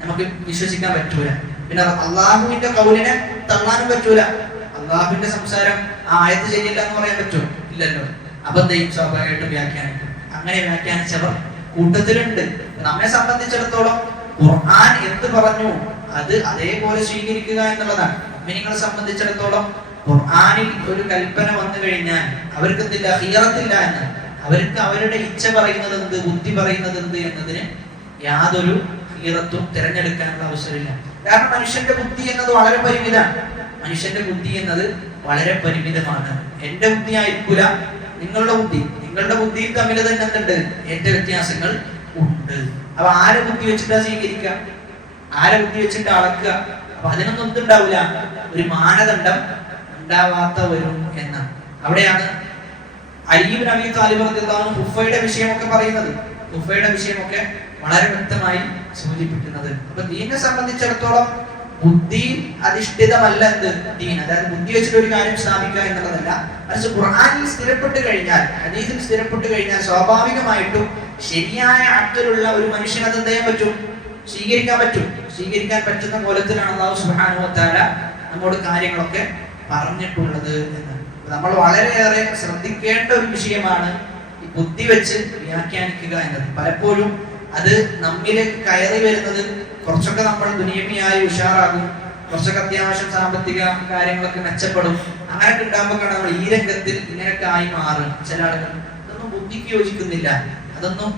നമുക്ക് വിശ്വസിക്കാൻ പറ്റൂല. പിന്നെ അള്ളാഹുവിന്റെ കൗലിനെ തള്ളാനും പറ്റൂല. അള്ളാഹുവിന്റെ സംസാരം ആ ആയത്ത് ശരിയല്ല എന്ന് പറയാൻ പറ്റുമോ? ഇല്ലല്ലോ. അപ്പൊ എന്തെയും സ്വാഭാവികമായിട്ടും വ്യാഖ്യാനിക്കും. അങ്ങനെ വ്യാഖ്യാനിച്ചവർ കൂട്ടത്തിലുണ്ട്. നമ്മെ സംബന്ധിച്ചിടത്തോളം ഖുർആൻ എന്ത് പറഞ്ഞു അത് അതേപോലെ സ്വീകരിക്കുക എന്നുള്ളതാണ്. മുഅ്മിനീങ്ങളെ സംബന്ധിച്ചിടത്തോളം ഖുർആനിൽ ഒരു കൽപ്പന വന്നു കഴിഞ്ഞാൽ അവർക്ക് എന്തില്ല? ഖിയറത്തില്ല എന്ന്. അവർക്ക് അവരുടെ ഇച്ഛ പറയുന്നത് എന്ത്, ബുദ്ധി പറയുന്നത് എന്ത് എന്നതിന് യാതൊരു ഖിയറത്തും തിരഞ്ഞെടുക്കാനുള്ള അവസരമില്ല. കാരണം മനുഷ്യന്റെ ബുദ്ധി എന്നത് വളരെ പരിമിതമാണ്. മനുഷ്യന്റെ ബുദ്ധി എന്നത് വളരെ പരിമിതമാണ്. എന്റെ ബുദ്ധി ആയിരിക്കില്ല നിങ്ങളുടെ ബുദ്ധിയും തമ്മിൽ തന്നെ എന്തുണ്ട്? എന്റെ വ്യത്യാസങ്ങൾ ഉണ്ട്. അപ്പൊ ആരെ ബുദ്ധി വെച്ചിട്ടാ സ്വീകരിക്കുക? ആരെ ബുദ്ധി വെച്ചിട്ട് അളക്കുക? അപ്പൊ അതിനൊന്നും എന്തുണ്ടാവില്ല, ഒരു മാനദണ്ഡം ഉണ്ടാവാത്ത വരും എന്നാണ്. അവിടെയാണ് അലി ഇബ്നു അബീ ത്വാലിബ് റളിയല്ലാഹു അൻഹു ഹുഫയുടെ വിഷയമൊക്കെ പറയുന്നത്. ഹുഫയുടെ വിഷയമൊക്കെ വളരെ വ്യക്തമായി സൂചിപ്പിക്കുന്നത്. അപ്പൊ ദീനിനെ സംബന്ധിച്ചിടത്തോളം ബുദ്ധി അധിഷ്ഠിതമല്ല എന്ത് ദീൻ. അതായത് ബുദ്ധി വെച്ചിട്ട് ഒരു കാര്യം സ്ഥാപിക്കുക എന്നുള്ളതല്ല. മറിച്ച് ഖുർആനിൽ സ്ഥിരപ്പെട്ട് കഴിഞ്ഞാൽ, ഹദീസിൽ സ്ഥിരപ്പെട്ട് കഴിഞ്ഞാൽ സ്വാഭാവികമായിട്ടും ശരിയായ അർത്ഥത്തിലുള്ള ഒരു മനുഷ്യന് അത് എന്ത് ചെയ്യാൻ പറ്റും? സ്വീകരിക്കാൻ പറ്റും. സ്വീകരിക്കാൻ പറ്റുന്ന കോലത്തിലാണ് അല്ലാഹു സുബ്ഹാനഹു വ തആല നമ്മോട് കാര്യങ്ങളൊക്കെ പറഞ്ഞിട്ടുള്ളത് എന്ന്. നമ്മൾ വളരെയേറെ ശ്രദ്ധിക്കേണ്ട ഒരു വിഷയമാണ് ഈ ബുദ്ധി വെച്ച് വ്യാഖ്യാനിക്കുക എന്നത്. പലപ്പോഴും അത് നമ്മിലേക്ക് കയറി വരുന്നത് കുറച്ചൊക്കെ നമ്മൾ ദുനിയവിയായി ഉഷാറാകും, കുറച്ചൊക്കെ അത്യാവശ്യം സാമ്പത്തിക കാര്യങ്ങളൊക്കെ മെച്ചപ്പെടും. അങ്ങനെയൊക്കെ ഉണ്ടാകുമ്പോൾ നമ്മൾ ഈ രംഗത്തിൽ ഇങ്ങനെയൊക്കെ ആയി മാറും. ചില ആളുകൾ അതൊന്നും ബുദ്ധിക്ക് യോജിക്കുന്നില്ല, അതൊന്നും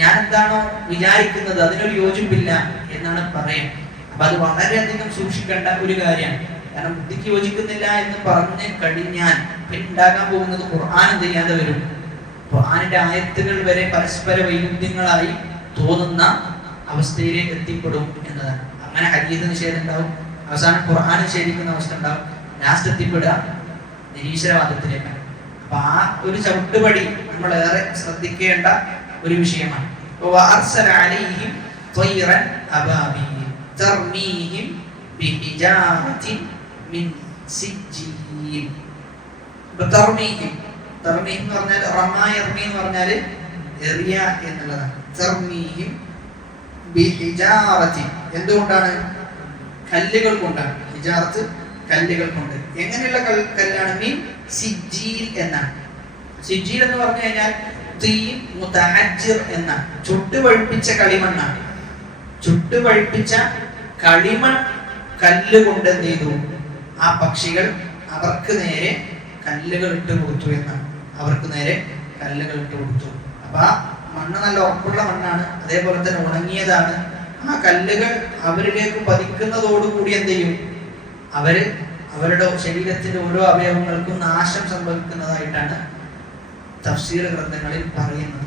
ഞാൻ എന്താണോ വിചാരിക്കുന്നത് അതിനൊരു യോജിപ്പില്ല എന്നാണ് പറയുക. അപ്പൊ അത് വളരെയധികം സൂക്ഷിക്കേണ്ട ഒരു കാര്യമാണ്. കാരണം ബുദ്ധിക്ക് യോജിക്കുന്നില്ല എന്ന് പറഞ്ഞു കഴിഞ്ഞാൽ പിന്നെ ഉണ്ടാകാൻ പോകുന്നത് ഖുർആൻ എന്ത് ചെയ്യാതെ വരും. ഖുർആനിന്റെ ആയത്തുകൾ വരെ പരസ്പര വൈരുദ്ധ്യങ്ങളായി തോന്നുന്ന അവസ്ഥയിലേക്ക് എത്തിപ്പെടും എന്നതാണ്. അങ്ങനെ ഹദീസ് നിഷേധം ഉണ്ടാവും, അവസാനം ഖുർആൻ നിഷേധിക്കുന്ന അവസ്ഥ ഉണ്ടാവും, ലാസ്റ്റ് എത്തിപ്പെടുക നിരീശ്വരവാദത്തിലേക്കാണ്. അപ്പൊ ആ ഒരു ചവിട്ടുപടി നമ്മൾ ഏറെ ശ്രദ്ധിക്കേണ്ട ഒരു വിഷയമാണ്. എന്തുകൊണ്ടാണ്? കല്ലുകൾ കൊണ്ടാണ്. ഹിജാറത്ത് കല്ലുകൾ കൊണ്ട്. എങ്ങനെയുള്ള കല്ലാണ്? മീൻ സിജ്ജീൽ എന്നാണ്. സിജ്ജീൽ എന്ന് പറഞ്ഞു കഴിഞ്ഞാൽ എന്ന ചുട്ടുപഴുപ്പിച്ച കളിമണ്ണാണ്. ചുട്ടുപഴുപ്പിച്ച കളിമൺ കല്ല് കൊണ്ട് എന്ത് ചെയ്തു? ആ പക്ഷികൾ അവർക്ക് നേരെ കല്ലുകൾ ഇട്ട് കൊടുത്തു എന്നാണ്. അവർക്ക് നേരെ കല്ലുകൾ ഇട്ട് കൊടുത്തു. അപ്പൊ ആ മണ്ണ് നല്ല ഉറപ്പുള്ള മണ്ണാണ്, അതേപോലെ തന്നെ ഉണങ്ങിയതാണ്. ആ കല്ലുകൾ അവരിലേക്ക് പതിക്കുന്നതോടുകൂടി എന്ത് ചെയ്യും? അവരുടെ ശരീരത്തിന്റെ ഓരോ അവയവങ്ങൾക്കും നാശം സംഭവിക്കുന്നതായിട്ടാണ് തഫ്സീർ ഗ്രന്ഥങ്ങളിൽ പറയുന്നത്.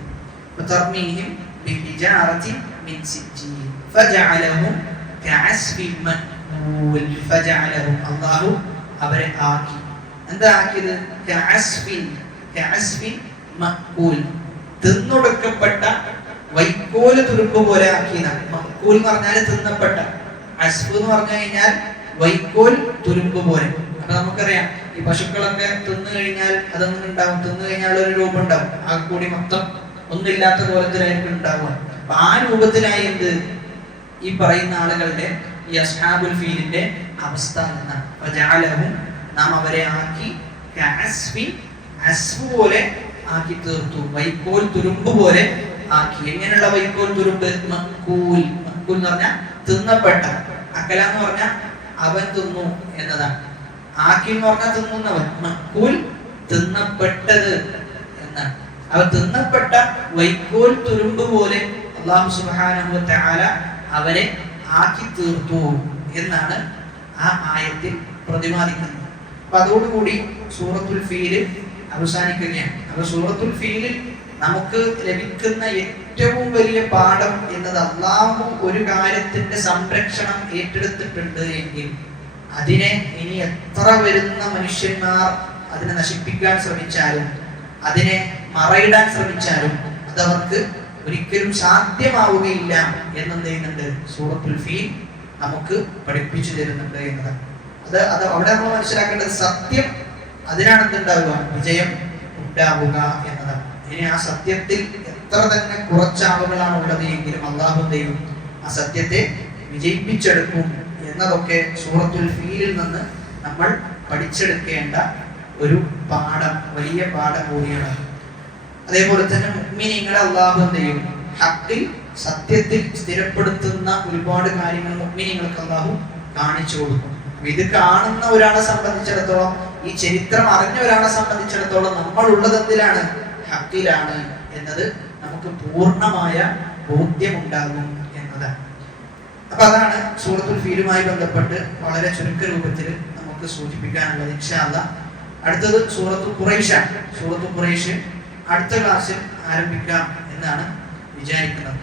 അല്ലാഹു അവരെ ആക്കി. എന്താ ആക്കിയത്? തിന്നൊടുക്കപ്പെട്ട വൈക്കോല് തുരുമ്പ് പോലെ ആക്കിയതാണ്. മഖൂൽ എന്ന് പറഞ്ഞാൽ തിന്നപ്പെട്ട, അസ്ഫ് എന്ന് പറഞ്ഞു കഴിഞ്ഞാൽ വൈക്കോൽ തുരുമ്പ് പോലെ. അപ്പൊ നമുക്കറിയാം ഈ പശുക്കളൊക്കെ തിന്നു കഴിഞ്ഞാൽ അതൊന്നും ഉണ്ടാവും, തിന്നു കഴിഞ്ഞാൽ ഒരു രൂപം ഉണ്ടാവും, ആ കൂടി മൊത്തം ഒന്നില്ലാത്ത കോലത്തിലായിരിക്കും ഉണ്ടാവുക. അപ്പൊ ആ രൂപത്തിലായി എന്ത് ഈ പറയുന്ന ആളുകളുടെ ഈ അസ്ഹാബുൽ ഫീലിന്റെ അവസ്ഥ എന്നാണ്. നാം അവരെ ആക്കി അസ്ഫ് പോലെ ആക്കി തീർത്തു, വൈക്കോൽ തുരുമ്പ് പോലെ ആക്കി. എങ്ങനെയുള്ള വൈക്കോൽ തുരുമ്പ്? മഖൂൽ. മഖൂൽ എന്ന് പറഞ്ഞാൽ തിന്നപ്പെട്ട. അക്കല എന്ന് പറഞ്ഞാൽ അവൻ തിന്നു എന്നതാണ്. ആക്കി എന്ന് പറഞ്ഞാൽ തിന്നുന്നവൻ. മഖൂൽ തിന്നപ്പെട്ടത് എന്നാണ്. അവ തിന്നപ്പെട്ട വൈക്കോൽ തുരുമ്പ് പോലെ അല്ലാഹു സുബ്ഹാനഹു വ തആല അവരെ ആക്കി തീർത്തു എന്നാണ് ആ ആയത്തിൽ പ്രതിപാദിക്കുന്നത്. അപ്പൊ അതോടുകൂടി സൂറത്തുൽ ഫീൽ അവസാനിക്കുകയാണ്. അപ്പൊ സൂറത്തുൽ ഫീലിൽ നമുക്ക് ലഭിക്കുന്ന ഏറ്റവും വലിയ പാഠം എന്നത് അല്ലാഹു ഒരു കാര്യത്തിന്റെ സംരക്ഷണം ഏറ്റെടുത്തിട്ടുണ്ട് എങ്കിൽ അതിനെ ഇനി എത്ര വരുന്ന മനുഷ്യന്മാർ അതിനെ നശിപ്പിക്കാൻ ശ്രമിച്ചാലും അതിനെ മറയിടാൻ ശ്രമിച്ചാലും അതവർക്ക് ഒരിക്കലും സാധ്യമാവുകയില്ല എന്നെന്ത് ചെയ്യുന്നുണ്ട്? സൂറത്തുൽ ഫീൽ നമുക്ക് പഠിപ്പിച്ചു തരുന്നുണ്ട് എന്നതാണ്. അത് അവിടെ നമ്മൾ മനസ്സിലാക്കേണ്ടത് സത്യം, അതിനാണ് എന്തുണ്ടാവുക? വിജയം ഉണ്ടാവുക എന്നതാണ്. ഇനി ആ സത്യത്തിൽ എത്ര തന്നെ കുറച്ചാളുകളാണ് ഉള്ളത് എങ്കിലും അല്ലാഹു ദൈവം ആ സത്യത്തെ വിജയിപ്പിച്ചെടുക്കും എന്നതൊക്കെ സൂറത്തുൽ ഫീലിൽ നിന്ന് നമ്മൾ പഠിച്ചെടുക്കേണ്ട ഒരു പാഠം, വലിയ പാഠം കൂടിയാണ്. അതേപോലെ തന്നെ മുഅ്മിനീങ്ങളെ അല്ലാഹു ദൈവം ഹഖിൽ, സത്യത്തിൽ സ്ഥിരപ്പെടുത്തുന്ന ഒരുപാട് കാര്യങ്ങൾ മുഅ്മിനീങ്ങൾക്ക് അല്ലാഹു കാണിച്ചു കൊടുക്കും. ഇത് കാണുന്ന ഒരാളെ സംബന്ധിച്ചിടത്തോളം, ഈ ചരിത്രം അറിഞ്ഞ ഒരാളെ സംബന്ധിച്ചിടത്തോളം നമ്മൾ ഉള്ളത് എന്തിലാണ്? ഹഖിലാണ് എന്നത് നമുക്ക് പൂർണ്ണമായ ബോധ്യമുണ്ടാകും എന്നതാണ്. അപ്പൊ അതാണ് സൂറത്തുൽ ഫീലുമായി ബന്ധപ്പെട്ട് വളരെ ചുരുക്ക രൂപത്തിൽ നമുക്ക് സൂചിപ്പിക്കാനുള്ളത്. ഇൻഷാ അല്ലാഹ് അടുത്തത് സൂറത്തുൽ ഖുറൈശാണ്. സൂറത്തുൽ ഖുറൈശ് അടുത്ത ക്ലാസ്സിൽ ആരംഭിക്കാം എന്നാണ് വിചാരിക്കുന്നത്.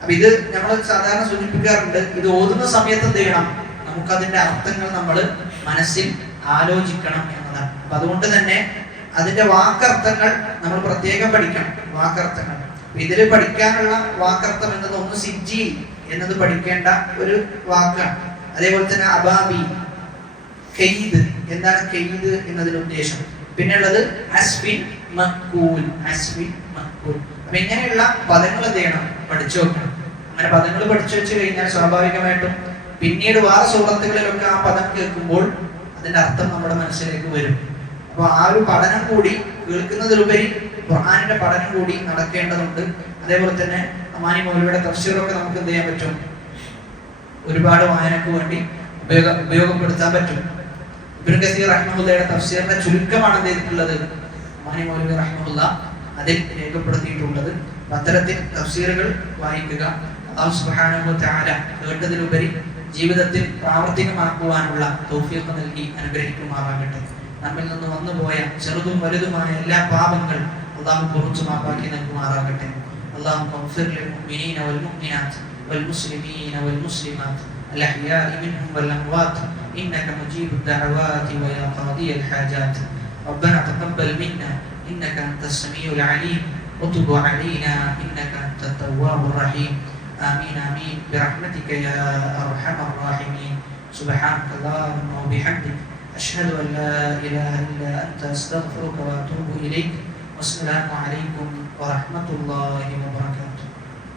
അപ്പൊ ഇത് നമ്മൾ സാധാരണ സൂചിപ്പിക്കാറുണ്ട്. ഇത് ഓതുന്ന സമയത്ത് എന്ത് ചെയ്യണം? നമുക്കതിന്റെ അർത്ഥങ്ങൾ നമ്മൾ മനസ്സിൽ ആലോചിക്കണം എന്നതാണ്. അപ്പൊ അതുകൊണ്ട് തന്നെ അതിന്റെ വാക്കർത്ഥങ്ങൾ നമ്മൾ പ്രത്യേകം പഠിക്കണം. വാക്കർത്ഥങ്ങൾ ഇതിൽ പഠിക്കാനുള്ള വാക്കർത്ഥം എന്നത് ഒന്ന് സിജ്ജീൽ എന്നത് പഠിക്കേണ്ട ഒരു വാക്കാണ്. അതേപോലെ തന്നെ അബാബി, ഖെയ്ദ്. എന്താണ് ഖെയ്ദ് എന്നതിന്റെ ഉദ്ദേശം? പിന്നെയുള്ളത് അസ്ഫിൻ മഖൂൽ. അസ്ഫിൻ മഖൂൽ. അപ്പൊ ഇങ്ങനെയുള്ള പദങ്ങൾ എന്ത് ചെയ്യണം? പഠിച്ചു വെക്കണം. അങ്ങനെ പദങ്ങൾ പഠിച്ചു വെച്ച് കഴിഞ്ഞാൽ സ്വാഭാവികമായിട്ടും പിന്നീട് വേറെ സൂറത്തുകളിലൊക്കെ ആ പദം കേൾക്കുമ്പോൾ അതിന്റെ അർത്ഥം നമ്മുടെ മനസ്സിലേക്ക് വരും. അപ്പൊ ആ ഒരു പഠനം കൂടി, കേൾക്കുന്നതിലുപരി ഖുർആനിന്റെ പഠനം കൂടി നടക്കേണ്ടതുണ്ട്. അതേപോലെ തന്നെ അമാനി മൗലവിയുടെ തഫ്സീറൊക്കെ നമുക്ക് എന്ത് ചെയ്യാൻ പറ്റും, ഒരുപാട് വായനക്ക് വേണ്ടി ഉപയോഗപ്പെടുത്താൻ പറ്റും. ഇബ്നു കസീർ റഹ്മത്തുള്ളാഹിയുടെ തഫ്സീറിന്റെ ചുരുക്കമാണ് എന്ത് ചെയ്തിട്ടുള്ളത്, അമാനി മൗലവി റഹ്മത്തുള്ള അതിൽ രേഖപ്പെടുത്തിയിട്ടുള്ളത്. അത്തരത്തിൽ തഫ്സീറുകൾ വായിക്കുക. അല്ലാഹു സുബ്ഹാനഹു വ തആല കേട്ടതിലുപരി ജീവിതത്തിൽ പ്രാവർത്തികമാക്കുവാനുള്ള തൗഫീഖ് നൽകി അനുഗ്രഹിക്കുമാറാകട്ടെ. നമ്മിൽ നിന്ന് വന്നുപോയ ചെറുതും വലുതുമായ എല്ലാ പാപങ്ങൾ അല്ലാഹു പുറത്തു മാപ്പാക്കി നൽകുമാറാകട്ടെ. അല്ലാഹു ഗഫിർ ലിൽ മുഅ്മിനീന വൽ മുഅ്മിനാത്ത് വൽ മുസ്ലിമീന വൽ മുസ്ലിമാത്ത് الأحياء منهم والأموات إنك مجيب الدعوات ويا قاضي الحاجات. ربنا تقبل منا إنك أنت السميع العليم وتب علينا إنك أنت التواب الرحيم. آمين آمين برحمتك يا أرحم الراحمين. سبحانك اللهم وبحمدك أشهد أن لا إله إلا أنت أستغفرك وأتوب إليك. والسلام عليكم ورحمة الله وبركاته.